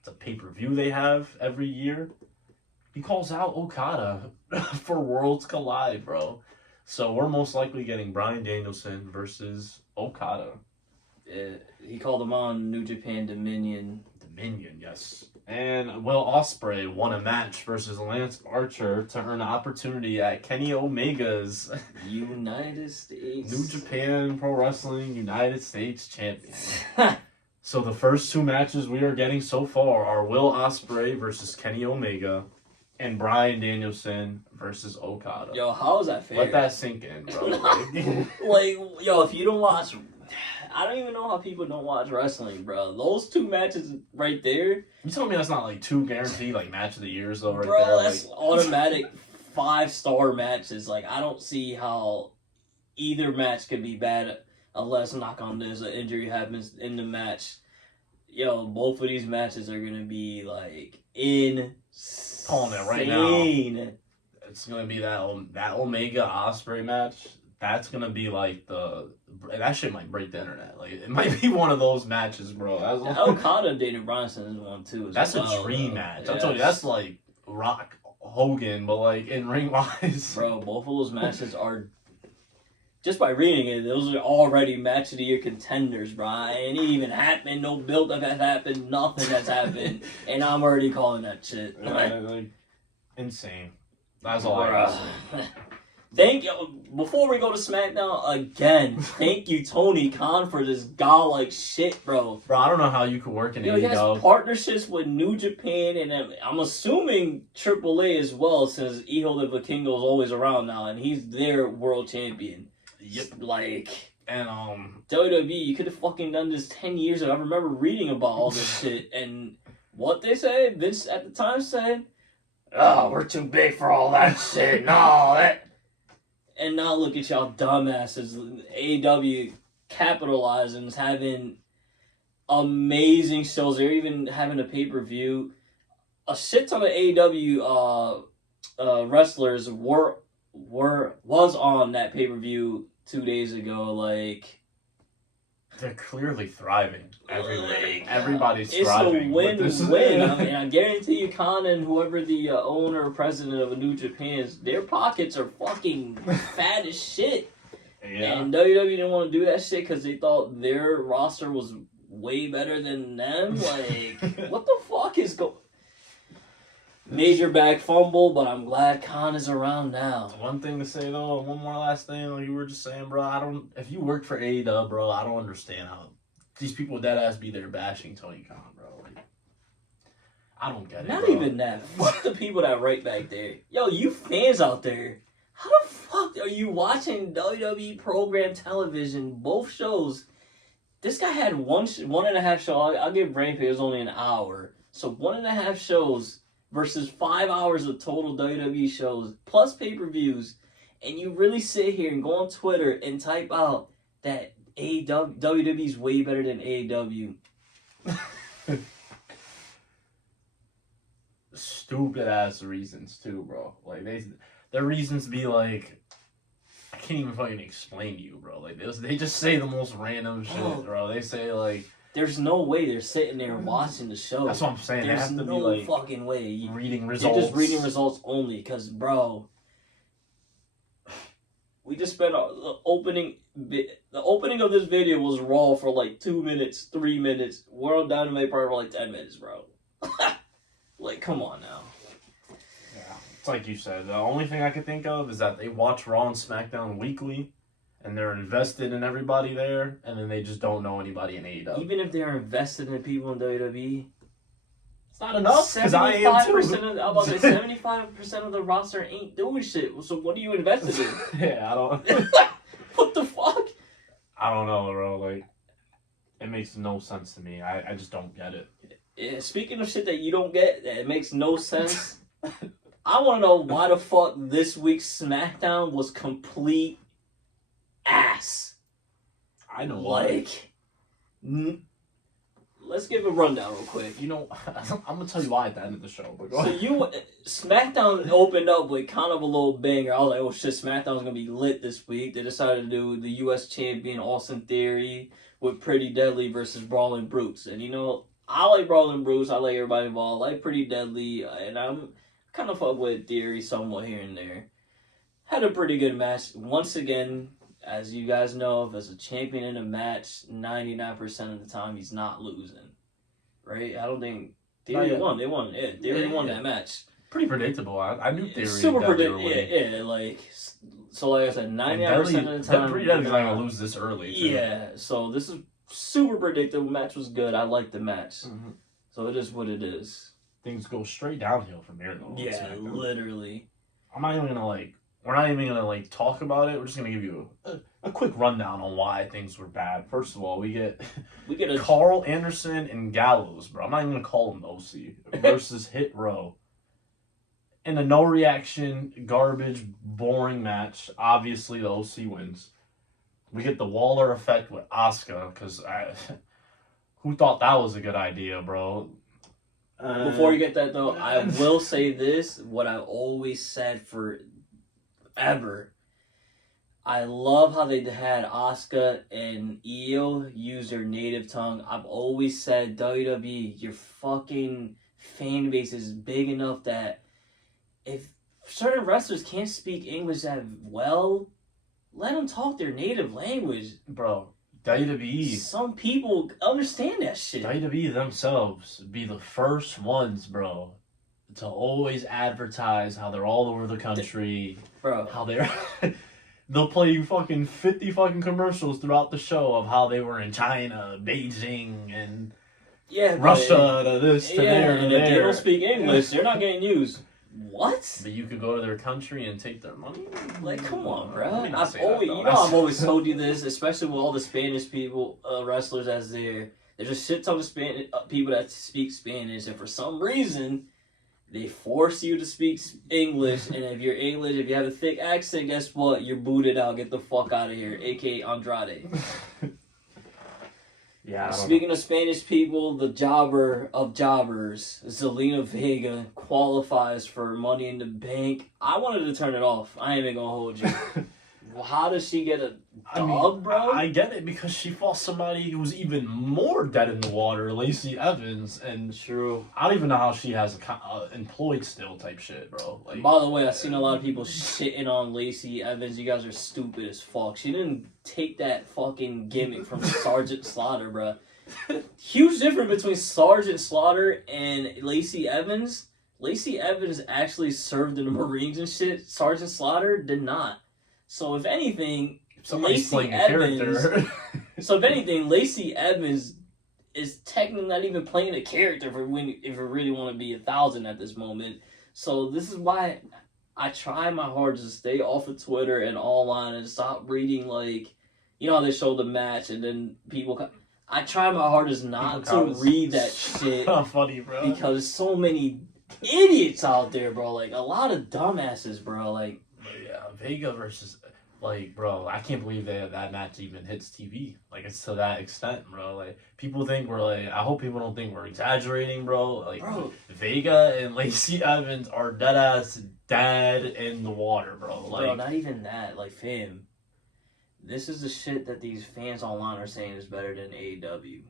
It's a pay-per-view they have every year. He calls out Okada for Worlds Collide, bro. So we're most likely getting Bryan Danielson versus Okada. He called them on New Japan Dominion. Dominion, yes. And Will Ospreay won a match versus Lance Archer to earn an opportunity at Kenny Omega's United States. New Japan Pro Wrestling United States Champion. So the first 2 matches we are getting so far are Will Ospreay versus Kenny Omega and Bryan Danielson versus Okada. Yo, how is that fair? Let that sink in, bro. Like, yo, if you don't watch... I don't even know how people don't watch wrestling, bro. Those 2 matches right there... You telling me that's not, like, 2 guaranteed, like, match of the years, though, right bro, there? that's like... automatic 5-star matches. Like, I don't see how either match could be bad unless, knock on this, an injury happens in the match. Yo, both of these matches are going to be, like, insane. Calling it right now. It's going to be that Omega Ospreay match. That's going to be, like, that shit might break the internet. Like, it might be one of those matches, bro. Okada and Daniel Bryanson is one, too. That's a dream match. I'm telling you, that's, like, Rock Hogan, but, like, in ring-wise. Bro, both of those matches are... Just by reading it, those are already match of the year contenders, bro. Ain't even happened, no build-up has happened, nothing has happened, and I'm already calling that shit. Like, insane. That's all I gotta say. Thank you. Before we go to SmackDown again, thank you, Tony Khan, for this godlike shit, bro. Bro, I don't know how you could work in AEW. He has partnerships with New Japan, and I'm assuming AAA as well, since Hijo de Vikingo is always around now, and he's their world champion. Yep. Like, and WWE, you could have fucking done this 10 years ago. I remember reading about all this shit, and what they say, Vince at the time said, "Oh, we're too big for all that shit." No, that. And now look at y'all dumbasses. AEW capitalizing, having amazing shows. They're even having a pay-per-view. A shit ton of AEW wrestlers was on that pay-per-view 2 days ago. Like, they're clearly thriving everywhere. Like, everybody's it's thriving. It's a win-win. I mean, I guarantee you, Khan and whoever the owner or president of New Japan is, their pockets are fucking fat as shit. Yeah. And WWE didn't want to do that shit because they thought their roster was way better than them. Like, what the fuck is going? Major back fumble, but I'm glad Khan is around now. One thing to say though, one more last thing, like you were just saying, bro. If you work for AEW, bro, I don't understand how these people dead ass be there bashing Tony Khan, bro. Like, I don't get it. Not bro. even that. Fuck the people that right back there. Yo, you fans out there, how the fuck are you watching WWE program television? Both shows. This guy had one and a half show. I'll give Rampage, it was only an hour. So 1.5 shows versus 5 hours of total WWE shows, plus pay-per-views, and you really sit here and go on Twitter and type out that WWE's way better than AEW. Stupid ass reasons too, bro. Like their reasons be like, I can't even fucking explain to you, bro. Like they just say the most random shit, bro. They say like, there's no way they're sitting there watching the show. That's what I'm saying. There's they have to no be like fucking way. Reading results. They're just reading results only, because, bro, we just spent the opening of this video was Raw for like 2 minutes, 3 minutes. We're on Dynamite probably for like 10 minutes, bro. Like, come on now. Yeah, it's like you said. The only thing I could think of is that they watch Raw and SmackDown weekly, and they're invested in everybody there, and then they just don't know anybody in AEW. Even if they're invested in people in WWE, it's not enough, because I am too. 75% of the roster ain't doing shit. So what are you invested in? Yeah, I don't... What the fuck? I don't know, bro. Like, it makes no sense to me. I just don't get it. Yeah, speaking of shit that you don't get, that it makes no sense, I want to know why the fuck this week's SmackDown was complete ass. I know. Like, let's give a rundown real quick. You know, I'm gonna tell you why at the end of the show. But go so ahead. SmackDown opened up with kind of a little banger. I was like, oh shit, SmackDown's gonna be lit this week. They decided to do the U.S. champion Austin Theory with Pretty Deadly versus Brawling Brutes. And you know, I like Brawling Brutes. I like everybody involved. I like Pretty Deadly, and I'm kind of fuck with Theory somewhat here and there. Had a pretty good match once again. as you guys know, if as a champion in a match, 99% of the time he's not losing. Right? I don't think Theory won. They won. Yeah, Theory won that match. Pretty predictable. I knew Theory. Super predictable. Yeah, like so. Like I said, 99% of the time. Pretty Deadly's not gonna lose this early. Too. Yeah. So this is super predictable. Match was good. I liked the match. Mm-hmm. So it is what it is. Things go straight downhill from here, though. Yeah, literally. I'm not even gonna We're not even gonna talk about it. We're just gonna give you a quick rundown on why things were bad. First of all, we get a Carl Anderson and Gallows, bro. I'm not even gonna call him OC versus Hit Row. In a no reaction, garbage, boring match. Obviously, the OC wins. We get the Waller effect with Asuka because who thought that was a good idea, bro? Before you get that though, I will say this: what I've always said forever. I love how they had Asuka and Io use their native tongue. I've always said, WWE, your fucking fan base is big enough that if certain wrestlers can't speak English that well, let them talk their native language. Bro, WWE... Some people understand that shit. WWE themselves be the first ones, bro, to always advertise how they're all over the country. Bro. How they're... They'll play fucking 50 fucking commercials throughout the show of how they were in China, Beijing, and Russia, to this, to there, to and there. If they don't speak English, they're not getting used. What? But you could go to their country and take their money? Like, come on, bro. I've always told you this, especially with all the Spanish people, wrestlers as there's a shit ton of people that speak Spanish, and for some reason, they force you to speak English, and if you're English, if you have a thick accent, guess what? You're booted out. Get the fuck out of here, a.k.a. Andrade. Yeah. Speaking of Spanish people, the jobber of jobbers, Zelina Vega, qualifies for Money in the Bank. I wanted to turn it off. I ain't even gonna hold you. How does she get a dog, bro? I get it because she fought somebody who was even more dead in the water, Lacey Evans, and true. I don't even know how she has employed still type shit, bro. Like, by the way, I've seen a lot of people shitting on Lacey Evans. You guys are stupid as fuck. She didn't take that fucking gimmick from Sergeant Slaughter, bro. Huge difference between Sergeant Slaughter and Lacey Evans. Lacey Evans actually served in the Marines and shit. Sergeant Slaughter did not. So if anything, Lacey Evans. So if anything, Lacey Evans is technically not even playing a character if we really want to be 1,000 at this moment. So this is why I try my hardest to stay off of Twitter and online and stop reading how they show the match and then people. I try my hardest not to read that shit. Funny, bro. Because so many idiots out there, bro. Like a lot of dumbasses, bro. Like. Yeah, Vega versus, bro, I can't believe that match even hits TV. It's to that extent, bro. People think I hope people don't think we're exaggerating, bro. Bro. Vega and Lacey Evans are dead in the water, bro. Bro, not even that. Fam, this is the shit that these fans online are saying is better than AEW.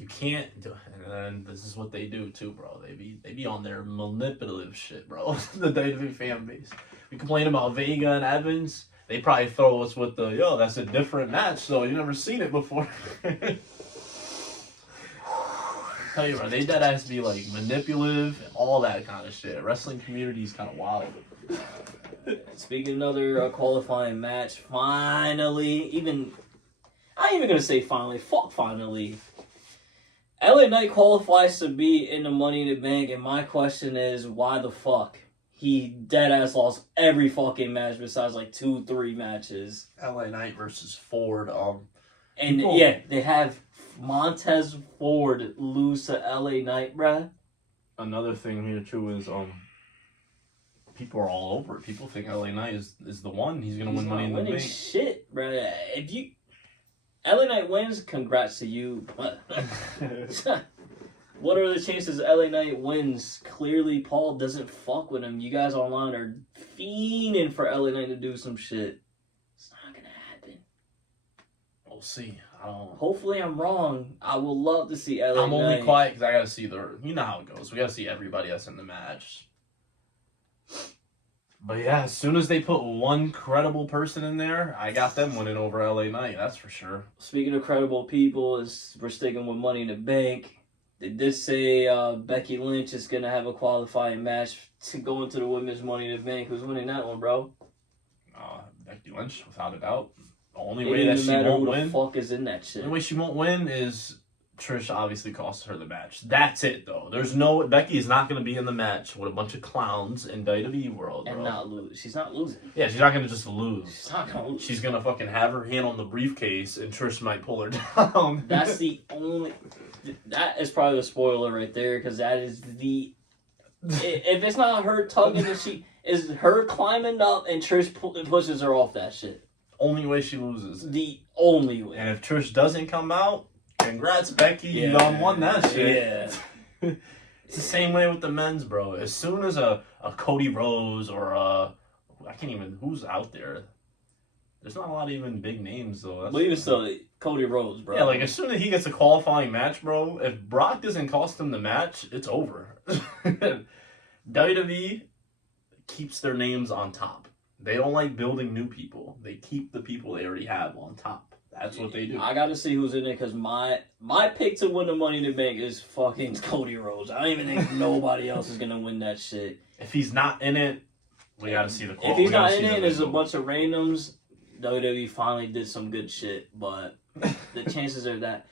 You can't do it, and this is what they do too, bro. They be on their manipulative shit, bro. The WWE fan base. We complain about Vega and Evans. They probably throw us with that's a different match, so you never seen it before. Tell you, bro, they dead ass be manipulative and all that kind of shit. Wrestling community is kind of wild. Speaking of another qualifying match, finally, I ain't even gonna say finally. Fuck finally. LA Knight qualifies to be in the Money in the Bank, and my question is, why the fuck? He deadass lost every fucking match besides 2-3 matches. LA Knight versus Ford. They have Montez Ford lose to LA Knight, bruh. Another thing here too is people are all over it. People think LA Knight is the one. He's gonna win Money in the Bank. Shit, bruh. If LA Knight wins, congrats to you. What are the chances LA Knight wins? Clearly, Paul doesn't fuck with him. You guys online are fiending for LA Knight to do some shit. It's not gonna happen. We'll see. Hopefully, I'm wrong. I would love to see LA Knight. I'm only quiet because I gotta see you know how it goes. We gotta see everybody that's in the match. But yeah, as soon as they put one credible person in there, I got them winning over LA Knight. That's for sure. Speaking of credible people, we're sticking with Money in the Bank. They did say Becky Lynch is gonna have a qualifying match to go into the women's Money in the Bank. Who's winning that one, bro? Becky Lynch, without a doubt. The only It way that doesn't she matter won't who win. the fuck is in that shit. The only way she won't win is Trish obviously cost her the match. That's it, though. Becky is not going to be in the match with a bunch of clowns in WWE world, bro. And not lose. She's not losing. Yeah, she's not going to just lose. She's not gonna lose. She's going to fucking have her hand on the briefcase, and Trish might pull her down. That's the only. That is probably the spoiler right there, because that is the. If it's not her tugging, is her climbing up and Trish pushes her off that shit. Only way she loses. The only way. And if Trish doesn't come out, congrats, Becky. You done won that shit. Yeah. It's the same way with the men's, bro. As soon as a Cody Rhodes or I can't even, who's out there? There's not a lot of even big names, though. But even still, Cody Rhodes, bro. Yeah, like as soon as he gets a qualifying match, bro, if Brock doesn't cost him the match, it's over. WWE keeps their names on top. They don't like building new people. They keep the people they already have on top. That's what they do. I got to see who's in it, because my pick to win the Money in the Bank is fucking Cody Rhodes. I don't even think nobody else is going to win that shit. If he's not in it, we got to see the quote. If he's not in it and there's a bunch of randoms, WWE finally did some good shit, but the chances are that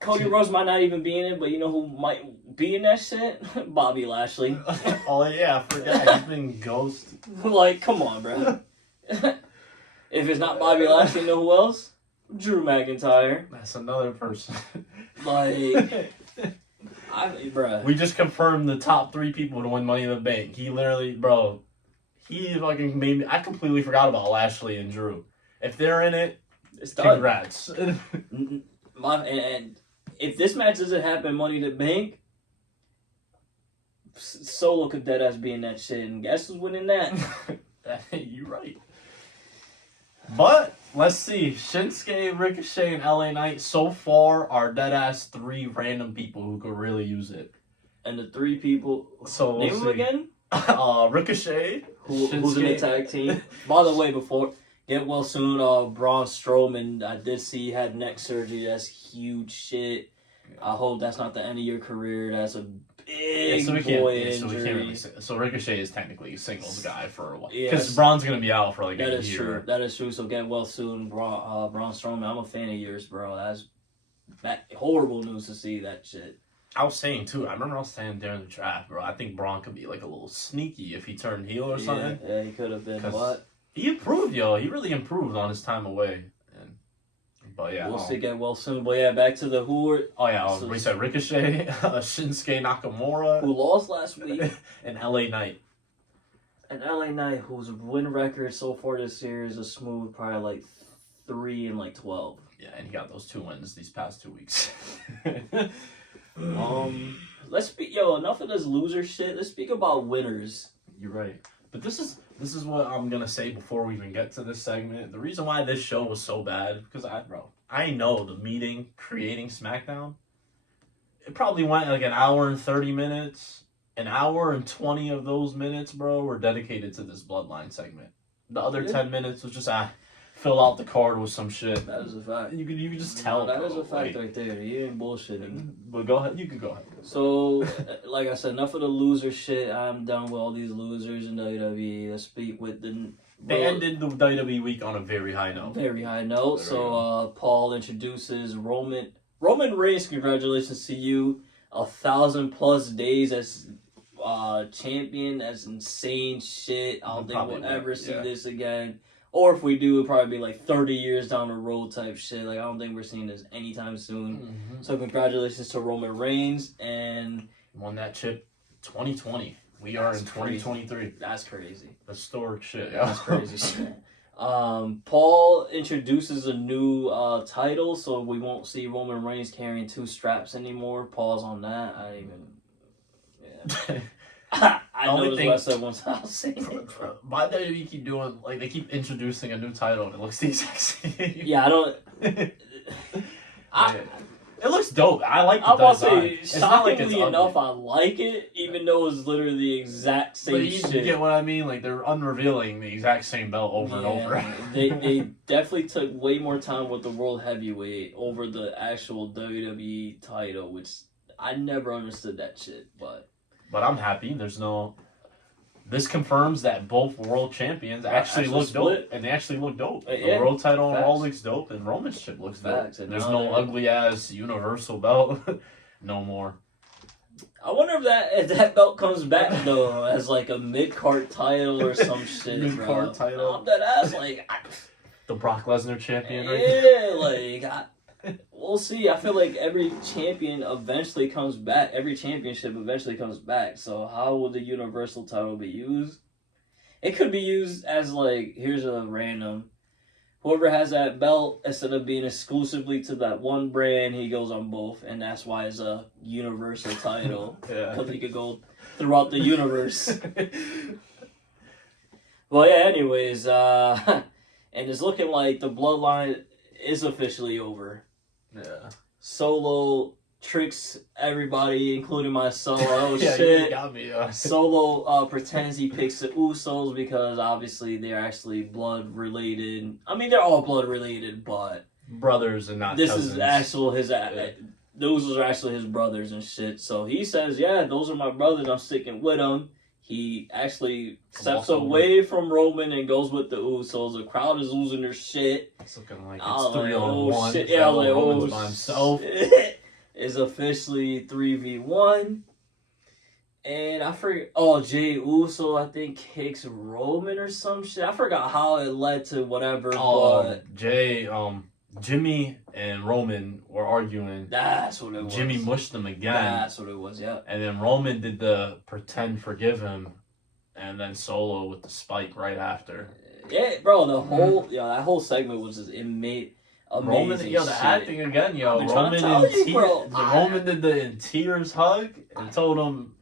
Cody Rhodes might not even be in it, but you know who might be in that shit? Bobby Lashley. Oh, yeah, I forgot. He's been ghosted. Like, come on, bro. If it's not Bobby Lashley, you know who else? Drew McIntyre. That's another person. Like, bruh. We just confirmed the top 3 people to win Money in the Bank. He literally, bro, he fucking made me. I completely forgot about Lashley and Drew. If they're in it, It's done. congrats. And if this match doesn't happen, Money in the Bank, Solo could deadass be in that shit, and guess who's winning that? You're right. But let's see. Shinsuke, Ricochet, and LA Knight so far are deadass 3 random people who could really use it. And the 3 people. So Name them again. Ricochet, Who's in the tag team? By the way, before get well soon. Braun Strowman. I did see he had neck surgery. That's huge shit. I hope that's not the end of your career. That's a big boy injury. So Ricochet is technically a singles guy for a while. Yes. Because Braun's going to be out for like That a is year. true. That is true. So get well soon, Braun Strowman. I'm a fan of yours, bro. That's horrible news to see that shit. I was saying too. I remember I was saying during the draft, bro. I think Braun could be like a little sneaky if he turned heel or something. Yeah, he could have been. But he improved, yo. He really improved on his time away. But yeah, we'll see. Get well soon. But yeah, back to the we said Ricochet, Shinsuke Nakamura, who lost last week, and LA Knight. And LA Knight, whose win record so far this year is a smooth, probably like 3 and like 12. Yeah, and he got those 2 wins these past 2 weeks. Let's speak. Enough of this loser shit. Let's speak about winners. You're right. But this is what I'm gonna say before we even get to this segment. The reason why this show was so bad because I know the meeting creating SmackDown. It probably went like an hour and 30 minutes. An hour and 20 of those minutes, bro, were dedicated to this Bloodline segment. The other 10 minutes was just fill out the card with some shit. That is a fact. You can just tell. That is a fact right there. You ain't bullshitting. But go ahead. You can go ahead. So, like I said, enough of the loser shit. I'm done with all these losers in WWE. Let's speak with the. They ended the WWE week on a very high note. Very high note. So, Paul introduces Roman Reigns. Congratulations to you. 1,000+ days as champion. That's insane shit. I don't think we'll ever see this again. Or if we do, it'll probably be like 30 years down the road type shit. Like, I don't think we're seeing this anytime soon. Mm-hmm. So, congratulations to Roman Reigns. And won that chip 2020. We are in 2023. That's crazy. Historic shit. That's crazy shit. Paul introduces a new title, so we won't see Roman Reigns carrying 2 straps anymore. Pause on that. I know what I said once I was saying it. Why do you keep doing, like, they keep introducing a new title and it looks the exact same? Yeah, I don't... It looks dope. I like the I'm about to design. say, It's not like it's shockingly enough, ugly. I like it, even though it's literally the exact But same you shit. get what I mean? Like, they're unrevealing the exact same belt over and over. they definitely took way more time with the World Heavyweight over the actual WWE title, which I never understood that shit, but I'm happy. This confirms that both world champions actually look split. dope. And they actually look dope. Yeah. The world title on Facts. Raw looks dope, and Roman's shit looks Facts. dope. And There's now no they're- ugly-ass universal belt. No more. I wonder if that belt comes back though as like a mid-card title or some shit. Mid-card bro. title. I'm dead ass like. The Brock Lesnar champion right Yeah, like we'll see. I feel like every champion eventually comes back. Every championship eventually comes back. So how will the universal title be used? It could be used as like, here's a random. Whoever has that belt, instead of being exclusively to that one brand, he goes on both, and that's why it's a universal title. Yeah. Because he could go throughout the universe. Well, yeah. Anyways, and it's looking like the bloodline is officially over. Yeah. Solo tricks everybody, including myself. Oh Yeah, shit! you got me. Solo pretends he picks the Usos because obviously they're actually blood related. I mean, they're all blood related, but Brothers and not this cousins. is actual his. Yeah. Those are actually his brothers and shit. So he says, "Yeah, those are my brothers. I'm sticking with them." He actually steps away from Roman and goes with the Usos. The crowd is losing their shit. It's looking like I it's was 3 on 1. shit. Yeah, I was like, Roman's oh, by himself. shit. It's officially 3v1. And I forget. Oh, Jey Uso, I think, kicks Roman or some shit. I forgot how it led to whatever. But Jimmy and Roman were arguing. that's what it was. Jimmy mushed them again. That's what it was, yeah. And then Roman did the pretend forgive him. And then Solo with the spike right after. Yeah, bro, that whole segment was just amazing. Roman, the shit. acting again, I've been trying Roman to tell you, in bro. tears. Roman did the in tears hug and told him,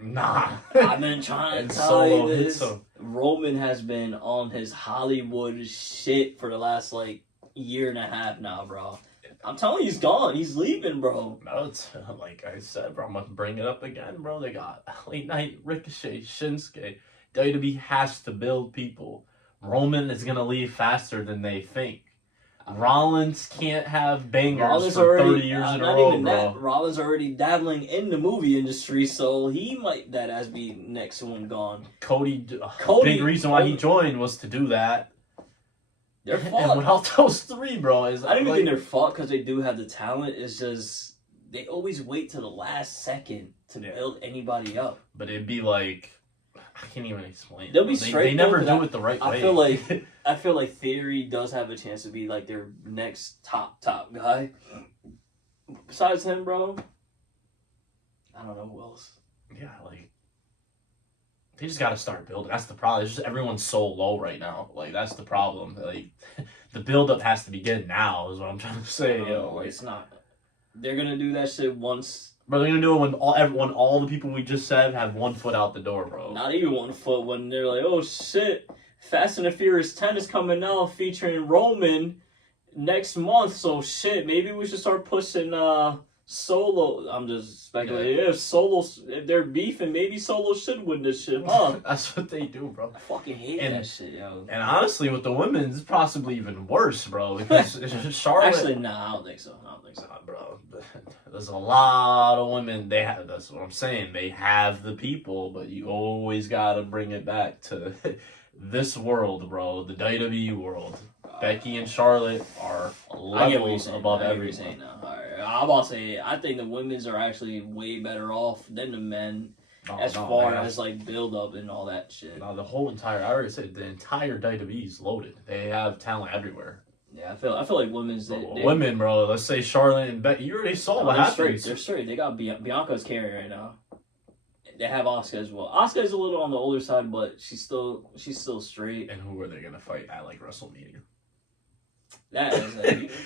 nah. I've been trying And to tell Solo you hits this. him. Roman has been on his Hollywood shit for the last like year and a half now, bro. I'm telling you, he's gone. He's leaving, bro. No, it's like I said, bro. I'm gonna bring it up again, bro. They got Late Night, Ricochet, Shinsuke. WWE has to build people. Roman is gonna leave faster than they think. Rollins can't have bangers Rollins for already 30 years in a not row, even bro. that. Rollins already dabbling in the movie industry, so he might that as be next one gone. Cody, Cody- big reason why he joined was to do that. They're And fucked. without those three, bro, is I don't even like, think they're fucked because they do have the talent. It's just they always wait to the last second to build anybody up. But it'd be like I can't even explain. They'll be They straight, never though, do it the right I way. feel like Theory does have a chance to be like their next top guy. Besides him, bro, I don't know who else. Yeah, like they just got to start building. That's the problem. It's just everyone's so low right now. Like that's the problem. Like the build up has to begin now. Is what I'm trying to say. Like, It's not. They're gonna do that shit once. Bro, they're gonna do it when all the people we just said have 1 foot out the door, bro. Not even 1 foot. When they're like, oh shit, Fast and the Furious 10 is coming out featuring Roman next month. So shit, maybe we should start pushing Solo. I'm just speculating. Yeah. If they're beefing, maybe Solo should win this shit, huh? That's what they do, bro. I fucking hate that shit, yo. And honestly, with the women's, it's possibly even worse, bro. Because Charlotte. Actually, nah, I don't think so. Nah, bro. There's a lot of women. That's what I'm saying. They have the people, but you always gotta bring it back to this world, bro. The WWE world. Becky and Charlotte are levels above everything. I'm about to say, I think the women's are actually way better off than the men as far as like build up and all that shit. No, I already said the entire WWE is loaded. They have talent everywhere. Yeah, I feel like women's women, bro. Let's say Charlotte and Becky. You already saw what happened. They're straight. They got Bianca's carrying right now. They have Asuka as well. Asuka's a little on the older side, but she's still straight. And who are they gonna fight at like WrestleMania? That is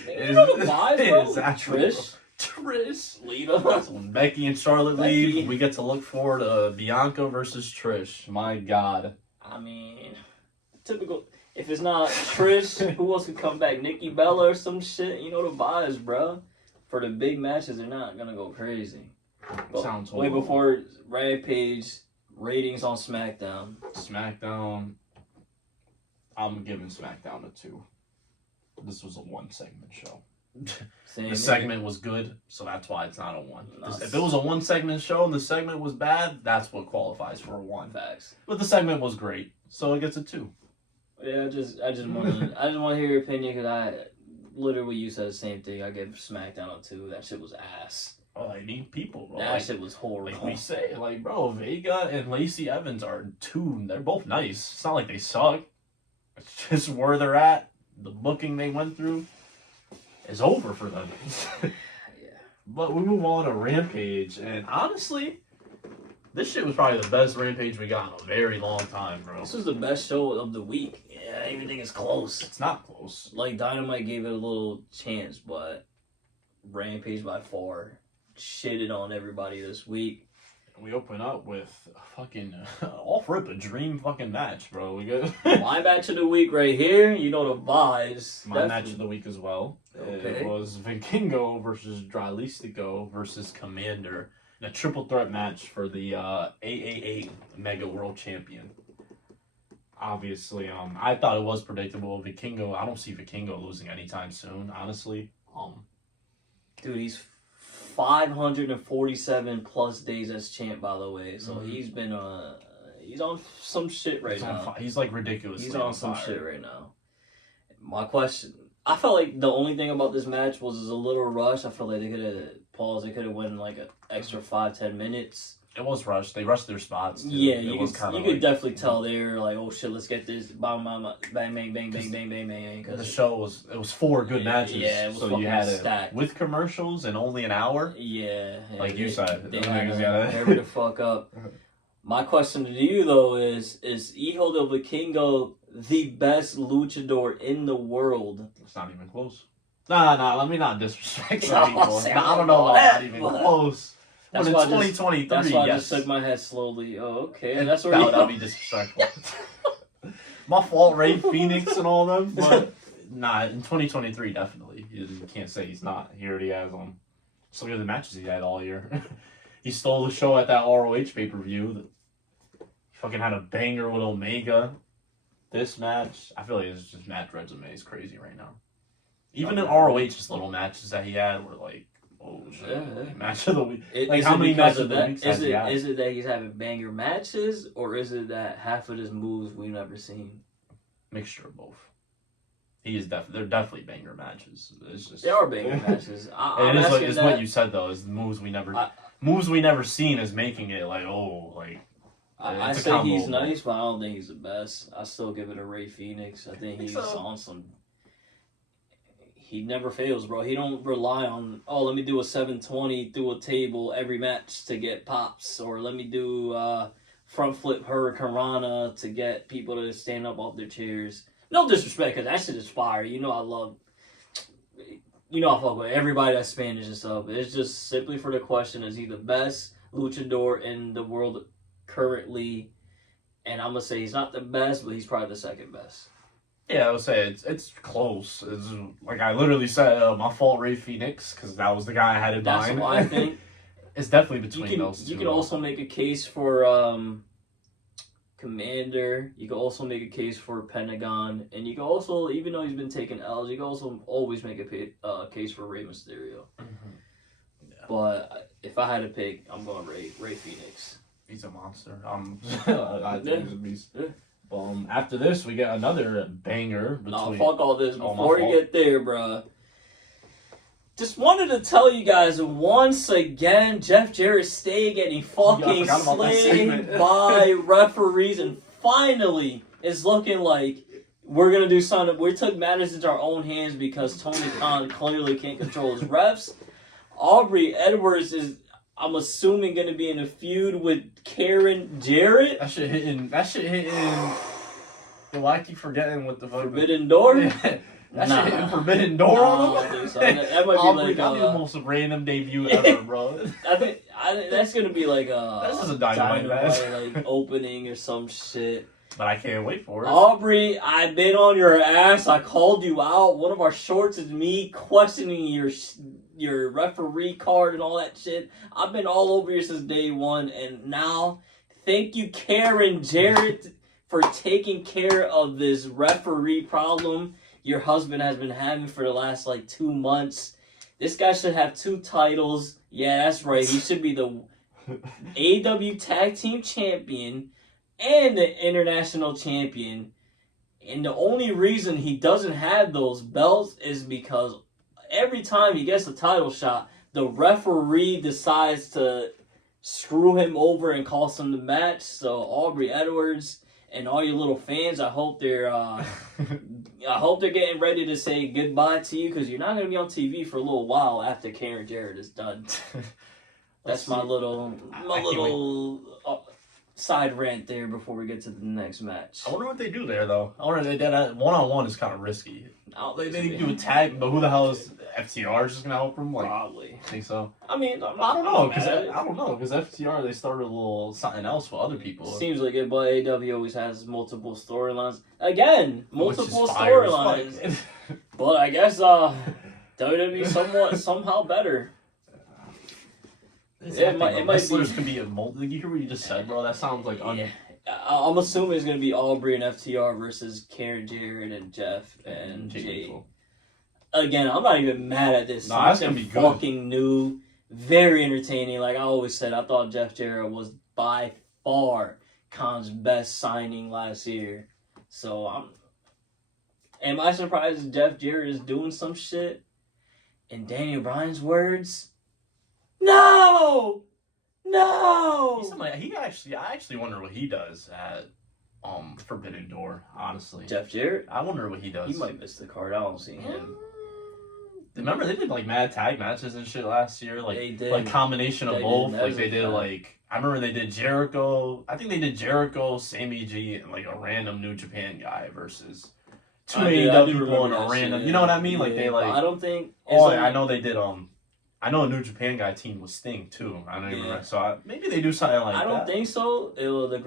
you know the vibes, bro. Exactly, Trish, Lita. So when Becky and Charlotte leave, we get to look forward to Bianca versus Trish. My God. I mean, typical. If it's not Trish, who else could come back? Nikki Bella or some shit? You know the vibes, bro. for the big matches, they're not gonna go crazy. But Sounds way horrible. before Rampage ratings on SmackDown. SmackDown. I'm giving SmackDown a 2. This was a 1-segment show. The segment was good, so that's why it's not a 1. If it was a 1-segment show and the segment was bad, that's what qualifies for a 1. Facts. But the segment was great, so it gets a 2. Yeah, I just want to hear your opinion because I literally you said the same thing. I gave SmackDown a 2. That shit was ass. Oh, I need people, bro. That shit was horrible. Like we say, like, bro, Vega and Lacey Evans are 2. They're both nice. It's not like they suck. It's just where they're at. The booking they went through is over for them. Yeah. But we move on to Rampage, and honestly, this shit was probably the best Rampage we got in a very long time, bro. This was the best show of the week. Yeah, everything is close. It's not close. Like Dynamite gave it a little chance, but Rampage by far shitted on everybody this week. We open up with a fucking off rip a dream fucking match, bro. We got My match of the week right here. You know the vibes. my match of the week as well. Okay. It was Vikingo versus Drylistico versus Commander in a triple threat match for the AAA Mega World Champion. Obviously, I thought it was predictable. Vikingo, I don't see Vikingo losing anytime soon, honestly. Dude, he's 547 plus days as champ, by the way. So he's been he's on some shit right now. He's like ridiculous. He's on some shit right now. My question, I felt like the only thing about this match was a little rush. I felt like they could have paused. They could have went like an extra 5-10 minutes. It was rushed. They rushed their spots. Too. Yeah, it you could definitely tell they were like, oh shit, let's get this. Bang, bang, bang, bang, bang, bang, bang, bang, bang. The show was 4 good matches. Yeah, it was so you had it stacked. with commercials and only an hour. Yeah, Like you said, they those had niggas to gotta- hurry the fuck up. My question to you though is Hijo del Vikingo the best luchador in the world? It's not even close. Nah, let me not disrespect No, people. say, I don't know about that, not even but- close. That's But in why I just- 2023, That's why I yes. just shook my head slowly. Oh, okay. And That's where that you would not be disrespectful. My fault, Ray Phoenix and all them, but nah, in 2023, definitely. You can't say he's not. He already has them. Just look at the matches he had all year. He stole the show at that ROH pay-per-view. He fucking had a banger with Omega. This match, I feel like it's just match resume is crazy right now. Even in ROH's little matches that he had were like, oh shit, Yeah. match of the week. Like Is how it many because matches of of the that? week has he had? Is it that he's having banger matches, or is it that half of his moves we've never seen? Mixture of both. He is they're definitely banger matches. It's just They are banger matches. I'm it is asking it's that. what you said though. Is the moves we never seen is making it like I it's a say combo he's of nice, but I don't think he's the best. I still give it a Ray Phoenix. I think he's so. on some. He never fails, bro. He don't rely on, oh, let me do a 720 through a table every match to get pops, or let me do front flip Hurricane Rana to get people to stand up off their chairs. No disrespect, because that shit is fire. You know I fuck with everybody that's Spanish and stuff. It's just simply for the question, is he the best luchador in the world currently? And I'm going to say he's not the best, but he's probably the second best. Yeah, I would say it's close. It's like I literally said, my fault, Ray Phoenix, because that was the guy I had in That's mind. what I think. It's definitely between those two. You can also make a case for Commander. You can also make a case for Pentagon, and you can also, even though he's been taking L's, you can also always make a case for Rey Mysterio. Mm-hmm. Yeah. But if I had to pick, I'm going Ray Phoenix. He's a monster. I think he's a beast. Yeah. After this, we get another banger between. No, fuck all this. Oh, my Before you fault. get there, bruh. Just wanted to tell you guys once again, Jeff Jarrett stay getting fucking forgot about that slayed segment. by referees, and finally it's looking like we're gonna do something. We took matters into our own hands because Tony Khan clearly can't control his refs. Aubrey Edwards is, I'm assuming, gonna be in a feud with Karen Jarrett. That shit hitting. Yo, I keep forgetting what the fuck. Forbidden Door. That Nah. shit hitting Forbidden Door Nah, on I him. don't think so. That might be Aubrey, like, that'd be the most random debut ever, bro. I think that's gonna be like a This is a Dynamite match. like opening or some shit. But I can't wait for it. Aubrey, I've been on your ass. I called you out. One of our shorts is me questioning your referee card and all that shit. I've been all over you since day one, and now thank you, Karen Jarrett, for taking care of this referee problem your husband has been having for the last 2 months. This guy should have 2 titles. Yeah, that's right. He should be the AEW Tag Team Champion and the International Champion. And the only reason he doesn't have those belts is because every time he gets a title shot, the referee decides to screw him over and cost him the match. So Aubrey Edwards and all your little fans, I hope they're getting ready to say goodbye to you, because you're not going to be on TV for a little while after Karen Jarrett is done. That's my little side rant there before we get to the next match. I wonder what they do there, though. I wonder that one-on-one is kind of risky. They do a tag, but who the hell is FTR just gonna help them? Probably. Think so? I mean, I don't know because FTR they started a little something else with other people. Seems like it, but AEW always has multiple storylines. Again, multiple storylines. But I guess WWE somehow better. It might wrestlers could be a multi. You hear what you just said, bro? That sounds like I'm assuming it's gonna be Aubrey and FTR versus Karen Jarrett and Jeff and Jay. Again, I'm not even mad at this. Nah, that's gonna be good. Fucking new, very entertaining. Like I always said, I thought Jeff Jarrett was by far Khan's best signing last year. So am I surprised Jeff Jarrett is doing some shit? In Daniel Bryan's words. No! I actually wonder what he does at Forbidden Door, honestly. Jeff Jarrett? I wonder what he does. He might miss the card. I don't see him. Remember they did mad tag matches and shit last year? They did. Like combination of both. They did I remember they did Jericho. I think they did Jericho, Sammy G, and a random New Japan guy versus two AEW people and a random. You know what I mean? I don't think. I know they did. I know a New Japan guy team was Sting too. I don't even remember. So maybe they do something like that. I don't think so. It was the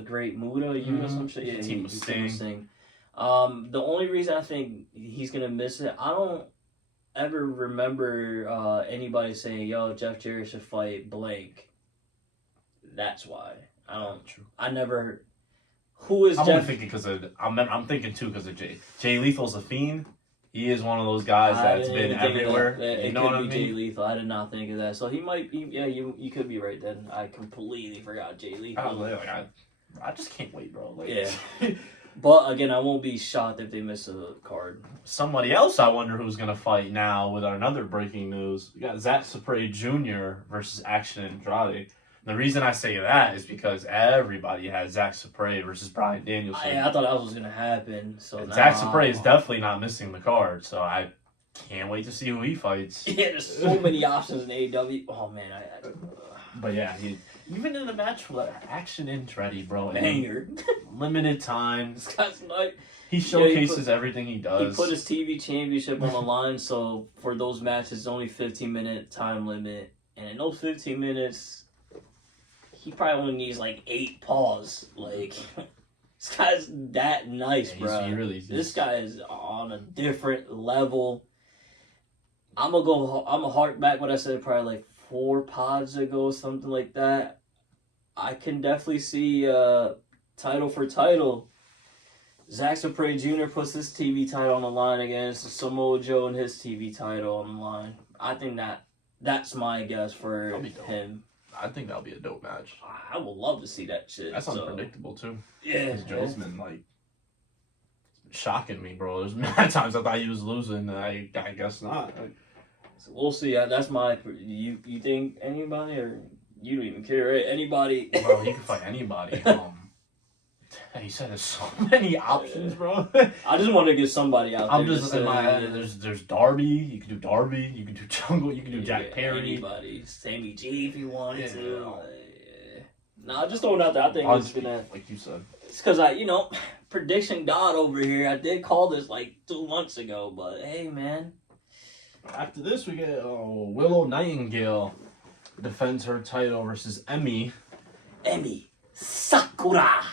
great Muda or some shit. Yeah, team was Sting. The only reason I think he's gonna miss it, I don't ever remember anybody saying, "Yo, Jeff Jarrett should fight blank." That's why I don't. True. I never. Who is I'm Jeff? thinking because of I'm thinking too because of Jay Lethal's a fiend. He is one of those guys that's been everywhere. You know what I mean? Jay Lethal. I did not think of that. So he might be. Yeah, you could be right then. I completely forgot Jay Lethal. I just can't wait, bro. Yeah. But again, I won't be shocked if they miss a card. Somebody else, I wonder who's gonna fight now with another breaking news. We got Zack Sabre Jr. versus Action Andrade. The reason I say that is because everybody has Zack Sabre versus Bryan Danielson. I thought that was going to happen. So Zack Sabre is definitely not missing the card, so I can't wait to see who he fights. Yeah, there's so many options in AEW. Oh, man. But yeah, even in the match with Action Andretti, bro. Banger. Limited time. This guy's like... He showcases everything he does. He put his TV championship on the line, so for those matches, only 15-minute time limit. And in those 15 minutes... He probably only needs 8 paws. This guy's that nice, bro. This guy is on a different level. I'm gonna hark back what I said probably 4 pods ago, something like that. I can definitely see title for title. Zack Sabre Jr. puts his TV title on the line against Samoa Joe and his TV title on the line. I think that's my guess for him. I think that'll be a dope match. I would love to see that shit. That's unpredictable too. Yeah, because Joe's been shocking me, bro. There's many times I thought he was losing. I guess not. So we'll see. That's my. You think anybody, or you don't even care, right? Anybody? Bro, he can fight anybody. He said there's so many options, bro. I just want to get somebody out there. I'm just in my head. There's Darby. You can do Darby. You can do Jungle. You can do Jack Perry. Anybody. Sammy G if you wanted to. Nah, just throwing out there. I think it's gonna. Like you said. It's because prediction God over here. I did call this 2 months ago, but hey, man. After this, we get Willow Nightingale defends her title versus Emi Sakura.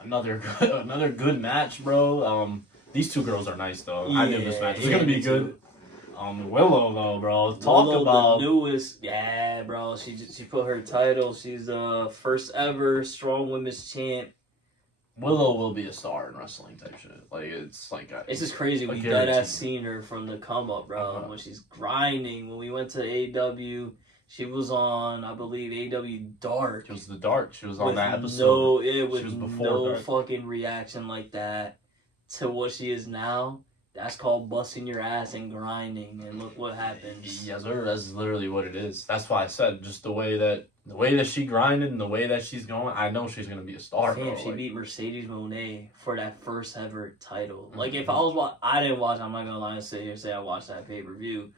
Another good match, bro. These two girls are nice though. I knew this match was gonna be good. Willow though, bro. Talk Willow, about the newest. Yeah, bro. She put her title. She's the first ever strong women's champ. Willow will be a star in wrestling type shit. Like it's like it's just crazy. We dead-ass seen her from the come up, bro. When she's grinding. When we went to AEW, she was on, I believe, AEW Dark. It was the Dark. She was on that episode. No fucking reaction like that to what she is now. That's called busting your ass and grinding, and look what happens. Yes, sir. That's literally what it is. That's why I said just the way that she grinded and the way that she's going. I know she's gonna be a star. Damn, she beat Mercedes Moné for that first ever title. Like if I was I didn't watch. I'm not gonna lie and sit here and say I watched that pay-per-view.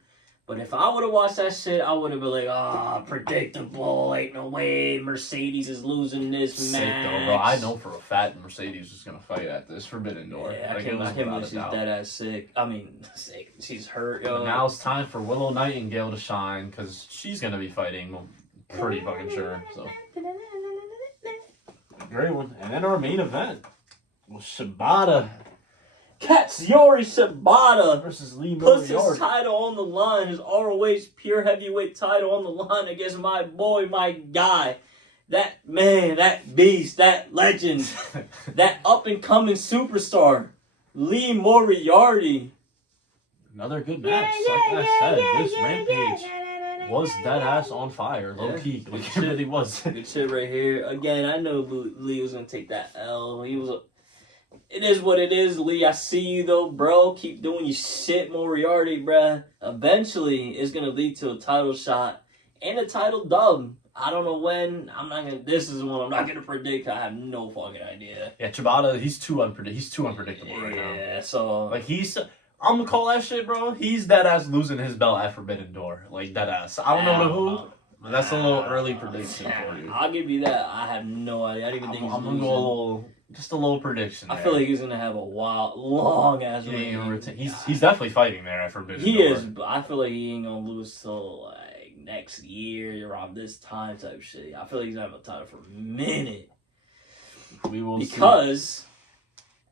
But if I would have watched that shit, I would have been like, predictable. Ain't no way Mercedes is losing this match. Sick though, bro. I know for a fact Mercedes is gonna fight at this Forbidden Door. Yeah, I can't believe she's dead ass sick. I mean, sick. She's hurt, yo. But now it's time for Willow Nightingale to shine because she's gonna be fighting. I'm pretty fucking sure. So great one. And then our main event was Shibata. Katsuyori Shibata versus Lee puts Moriarty. his title on the line, his ROH pure heavyweight title on the line against my boy, my guy. That man, that beast, that legend, that up-and-coming superstar, Lee Moriarty. Another good match. Like I said, this Rampage was dead ass on fire, low key. Like it really was. Good shit right here. Again, I know Lee was gonna take that L. It is what it is, Lee. I see you though, bro. Keep doing your shit, Moriarty, bruh. Eventually, it's gonna lead to a title shot and a title dub. I don't know when. This is one I'm not gonna predict. I have no fucking idea. Yeah, Shibata, he's too unpredictable right now. Yeah, so like I'm gonna call that shit, bro. He's dead ass losing his belt at Forbidden Door, like dead ass. I don't know to who. But that's a little early prediction for you. I'll give you that. I have no idea. I don't even think I'm gonna go a little prediction. I feel like he's gonna have a long ass reign. He's definitely fighting there at Forbidden Door. He is, but I feel like he ain't gonna lose till like next year around this time type shit. I feel like he's gonna have a title for a minute. We will see.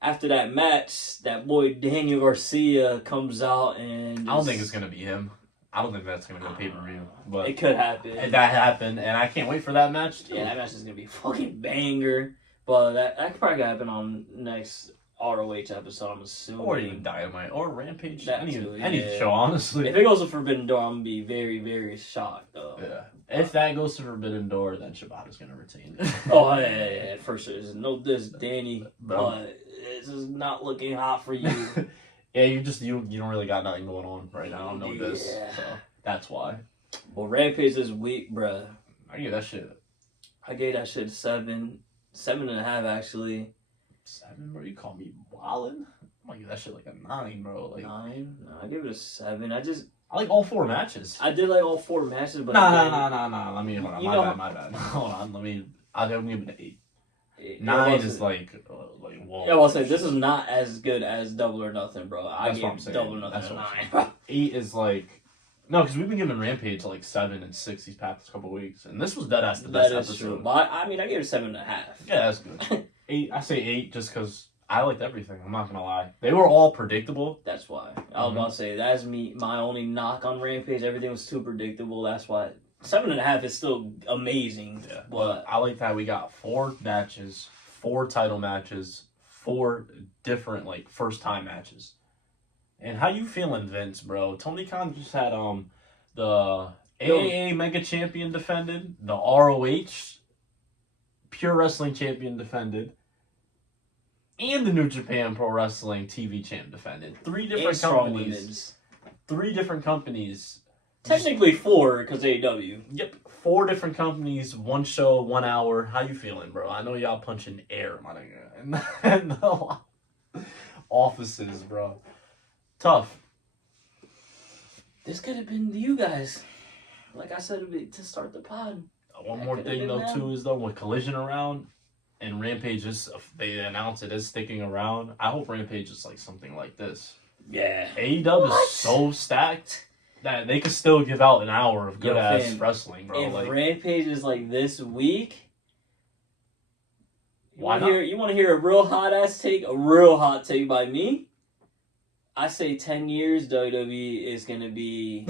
After that match, that boy Daniel Garcia comes out and I don't think it's gonna be him. I don't think that's going to go pay-per-view. But it could happen. That happened, and I can't wait for that match, too. Yeah, that match is going to be a fucking banger. But that could probably happen on next ROH episode, I'm assuming. Or even Dynamite, or Rampage. Any yeah. show, honestly. If it goes to Forbidden Door, I'm going to be very, very shocked, though. Yeah. If that goes to Forbidden Door, then Shibata's going to retain. Oh, yeah. For sure. There's no diss, Danny. But this is not looking hot for you. Yeah, you don't really got nothing going on right now. No this, so that's why. Well, Rampage this week, bruh. I gave that shit 7.5 actually. 7, bro? You call me wildin'? I'm gonna give that shit like a 9, bro. Like 9? No, I give it a 7. I like all 4 matches. I did like all 4 matches, but nah. Let me hold on. My bad. Hold on. I'll give it an 8. 9 is like whoa. Yeah, I'll say this is not as good as Double or Nothing, bro. I give Double or Nothing a 9. 8 is like no, because we've been giving Rampage like 7 and 6 these past couple weeks, and this was dead ass the best episode. True. But I gave it a 7.5. Yeah, that's good. 8. I say 8 just because I liked everything. I'm not gonna lie. They were all predictable. That's why I was about to say that's my only knock on Rampage. Everything was too predictable. That's why. 7.5 is still amazing. Yeah, but I like that we got 4 matches, 4 title matches, 4 different like first time matches. And how you feeling, Vince, bro? Tony Khan just had the AAA Mega Champion defended, the ROH Pure Wrestling Champion defended, and the New Japan Pro Wrestling TV Champ defended. 3 different companies. 3 different companies. Technically 4, because AEW. Yep, 4 different companies, 1 show, 1 hour. How you feeling, bro? I know y'all punching air, my nigga, in the offices, bro. Tough. This could have been you guys. Like I said, to start the pod. One more thing, though, too, is, though, with Collision around and Rampage, they announce it is sticking around, I hope Rampage is like something like this. Yeah. AEW is so stacked that they could still give out an hour of good-ass wrestling, bro. If Rampage is like this week, why not? You want to hear a real hot-ass take? A real hot take by me? I say 10 years, WWE is gonna be.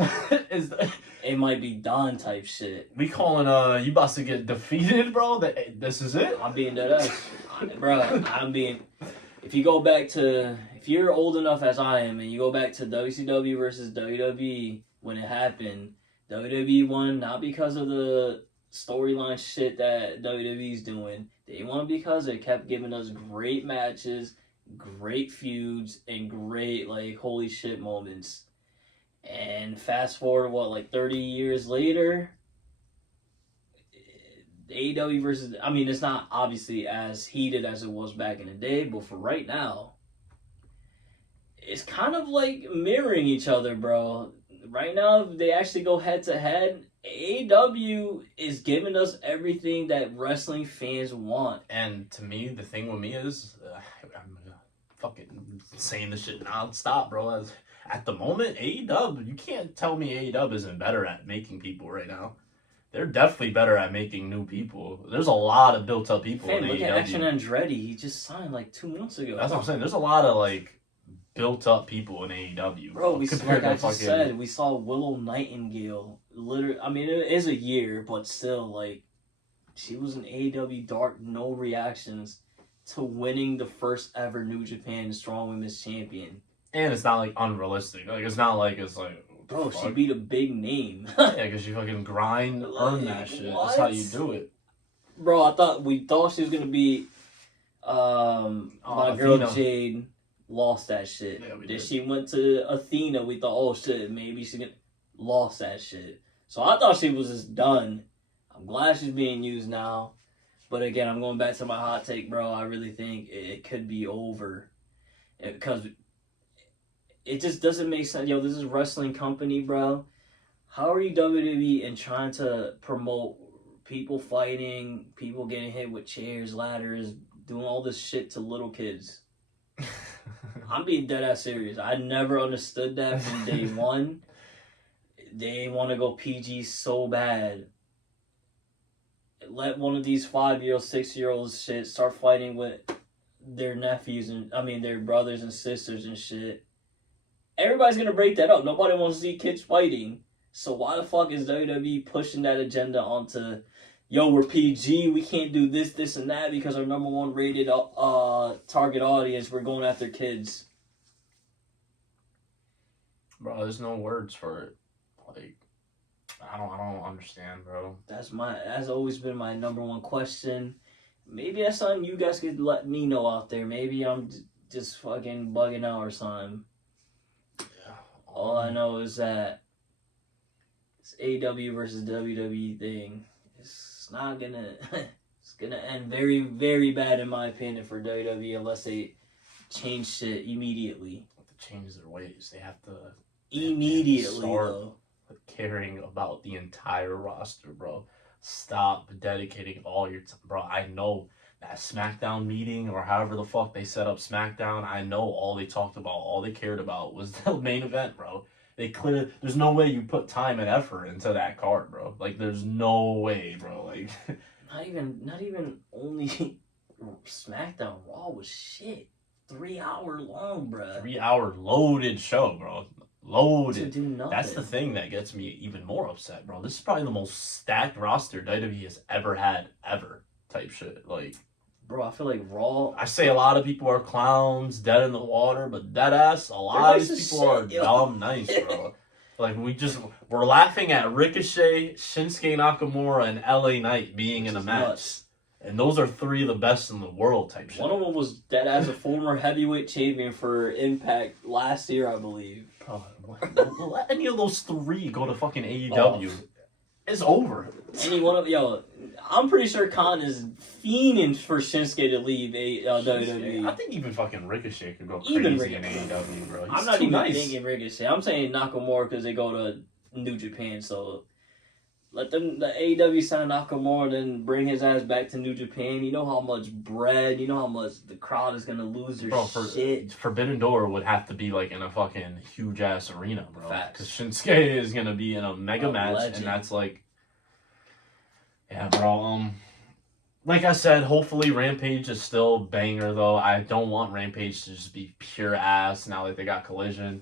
It might be done type shit. We calling you about to get defeated, bro? This is it? I'm being dead ass. Bro, I'm being. If you go back to. If you're old enough as I am and you go back to WCW versus WWE when it happened, WWE won not because of the storyline shit that WWE's doing. They won because they kept giving us great matches, great feuds, and great, like, holy shit moments. And fast forward, 30 years later, AEW versus, I mean, it's not obviously as heated as it was back in the day, but for right now, it's kind of like mirroring each other, bro. Right now, if they actually go head to head, AEW is giving us everything that wrestling fans want. And to me, the thing with me is, I'm fucking saying this shit non-stop, bro. At the moment, AEW, you can't tell me AEW isn't better at making people right now. They're definitely better at making new people. There's a lot of built-up people in AEW. Look at Action Andretti. He just signed 2 months ago. That's what I'm saying. There's a lot of, built-up people in AEW. Bro, said, we saw Willow Nightingale. Literally, I mean, it is a year, but still, she was in AEW Dark, no reactions to winning the first ever New Japan Strong Women's Champion. And it's not, unrealistic. It's not it's bro, she beat a big name. Yeah, because you fucking grind, earn that shit. What? That's how you do it. Bro, we thought she was going to be, my girl Jade lost that shit. Yeah, Then she went to Athena. We thought, oh shit, maybe she lost that shit. So I thought she was just done. I'm glad she's being used now. But again, I'm going back to my hot take, bro. I really think it could be over. Because it just doesn't make sense. Yo, this is a wrestling company, bro. How are you WWE and trying to promote people fighting, people getting hit with chairs, ladders, doing all this shit to little kids? I'm being dead ass serious. I never understood that from day one. They want to go PG so bad. Let one of these 5-year-old, 6-year-olds shit start fighting with their nephews their brothers and sisters and shit. Everybody's gonna break that up. Nobody wants to see kids fighting. So why the fuck is WWE pushing that agenda onto, yo, we're PG, we can't do this, this, and that because our number one rated target audience, we're going after kids. Bro, there's no words for it. I don't understand, bro. That's always been my number one question. Maybe that's something you guys could let me know out there. Maybe I'm just fucking bugging out or something. Yeah. All I know is that this AEW versus WWE thing, it's not gonna, it's gonna end very, very bad in my opinion for WWE unless they change shit immediately. They have to change their ways. They have to immediately start though. Caring about the entire roster, bro. Stop dedicating all your time, bro. I know that SmackDown meeting or however the fuck they set up SmackDown. I know all they talked about, all they cared about was the main event, bro. There's no way you put time and effort into that card, bro. There's no way, bro. Not even only SmackDown. Raw was shit. 3 hour long, bro. 3 hour loaded show, bro. Loaded. To do nothing. That's the thing that gets me even more upset, bro. This is probably the most stacked roster WWE has ever had, ever. Type shit. Bro, I feel like Raw. I say a lot of people are clowns, dead in the water, but dead ass, a lot of these people are dumb nice, bro. We're laughing at Ricochet, Shinsuke Nakamura, and LA Knight being in a match. Nuts. And those are 3 of the best in the world type shit. One of them was dead as a former heavyweight champion for Impact last year, I believe. Bro, let any of those 3 go to fucking AEW. Oh. It's over. I'm pretty sure Khan is fiending for Shinsuke to leave WWE. I think even fucking Ricochet could go crazy in AEW, bro. I'm not even thinking Ricochet. I'm saying Nakamura because they go to New Japan, so let the AEW sign Nakamura, then bring his ass back to New Japan. You know how much bread, you know how much the crowd is going to lose their shit. Forbidden Door would have to be in a fucking huge ass arena, bro. Because Shinsuke is going to be in a mega match, legend. And that's yeah, bro. like I said, hopefully Rampage is still banger though. I don't want Rampage to just be pure ass now that they got Collision.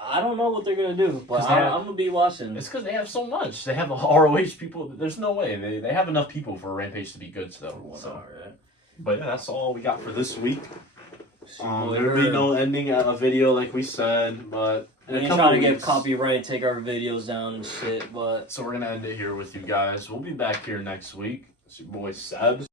I don't know what they're gonna do, but I'm gonna be watching. It's because they have so much. They have ROH people. There's no way they have enough people for Rampage to be good still. So. Alright. But yeah, that's all we got for this week. There'll be no ending a video like we said, but we ain't trying to get copyright, take our videos down and shit. But so we're gonna end it here with you guys. We'll be back here next week. It's your boy Sebs.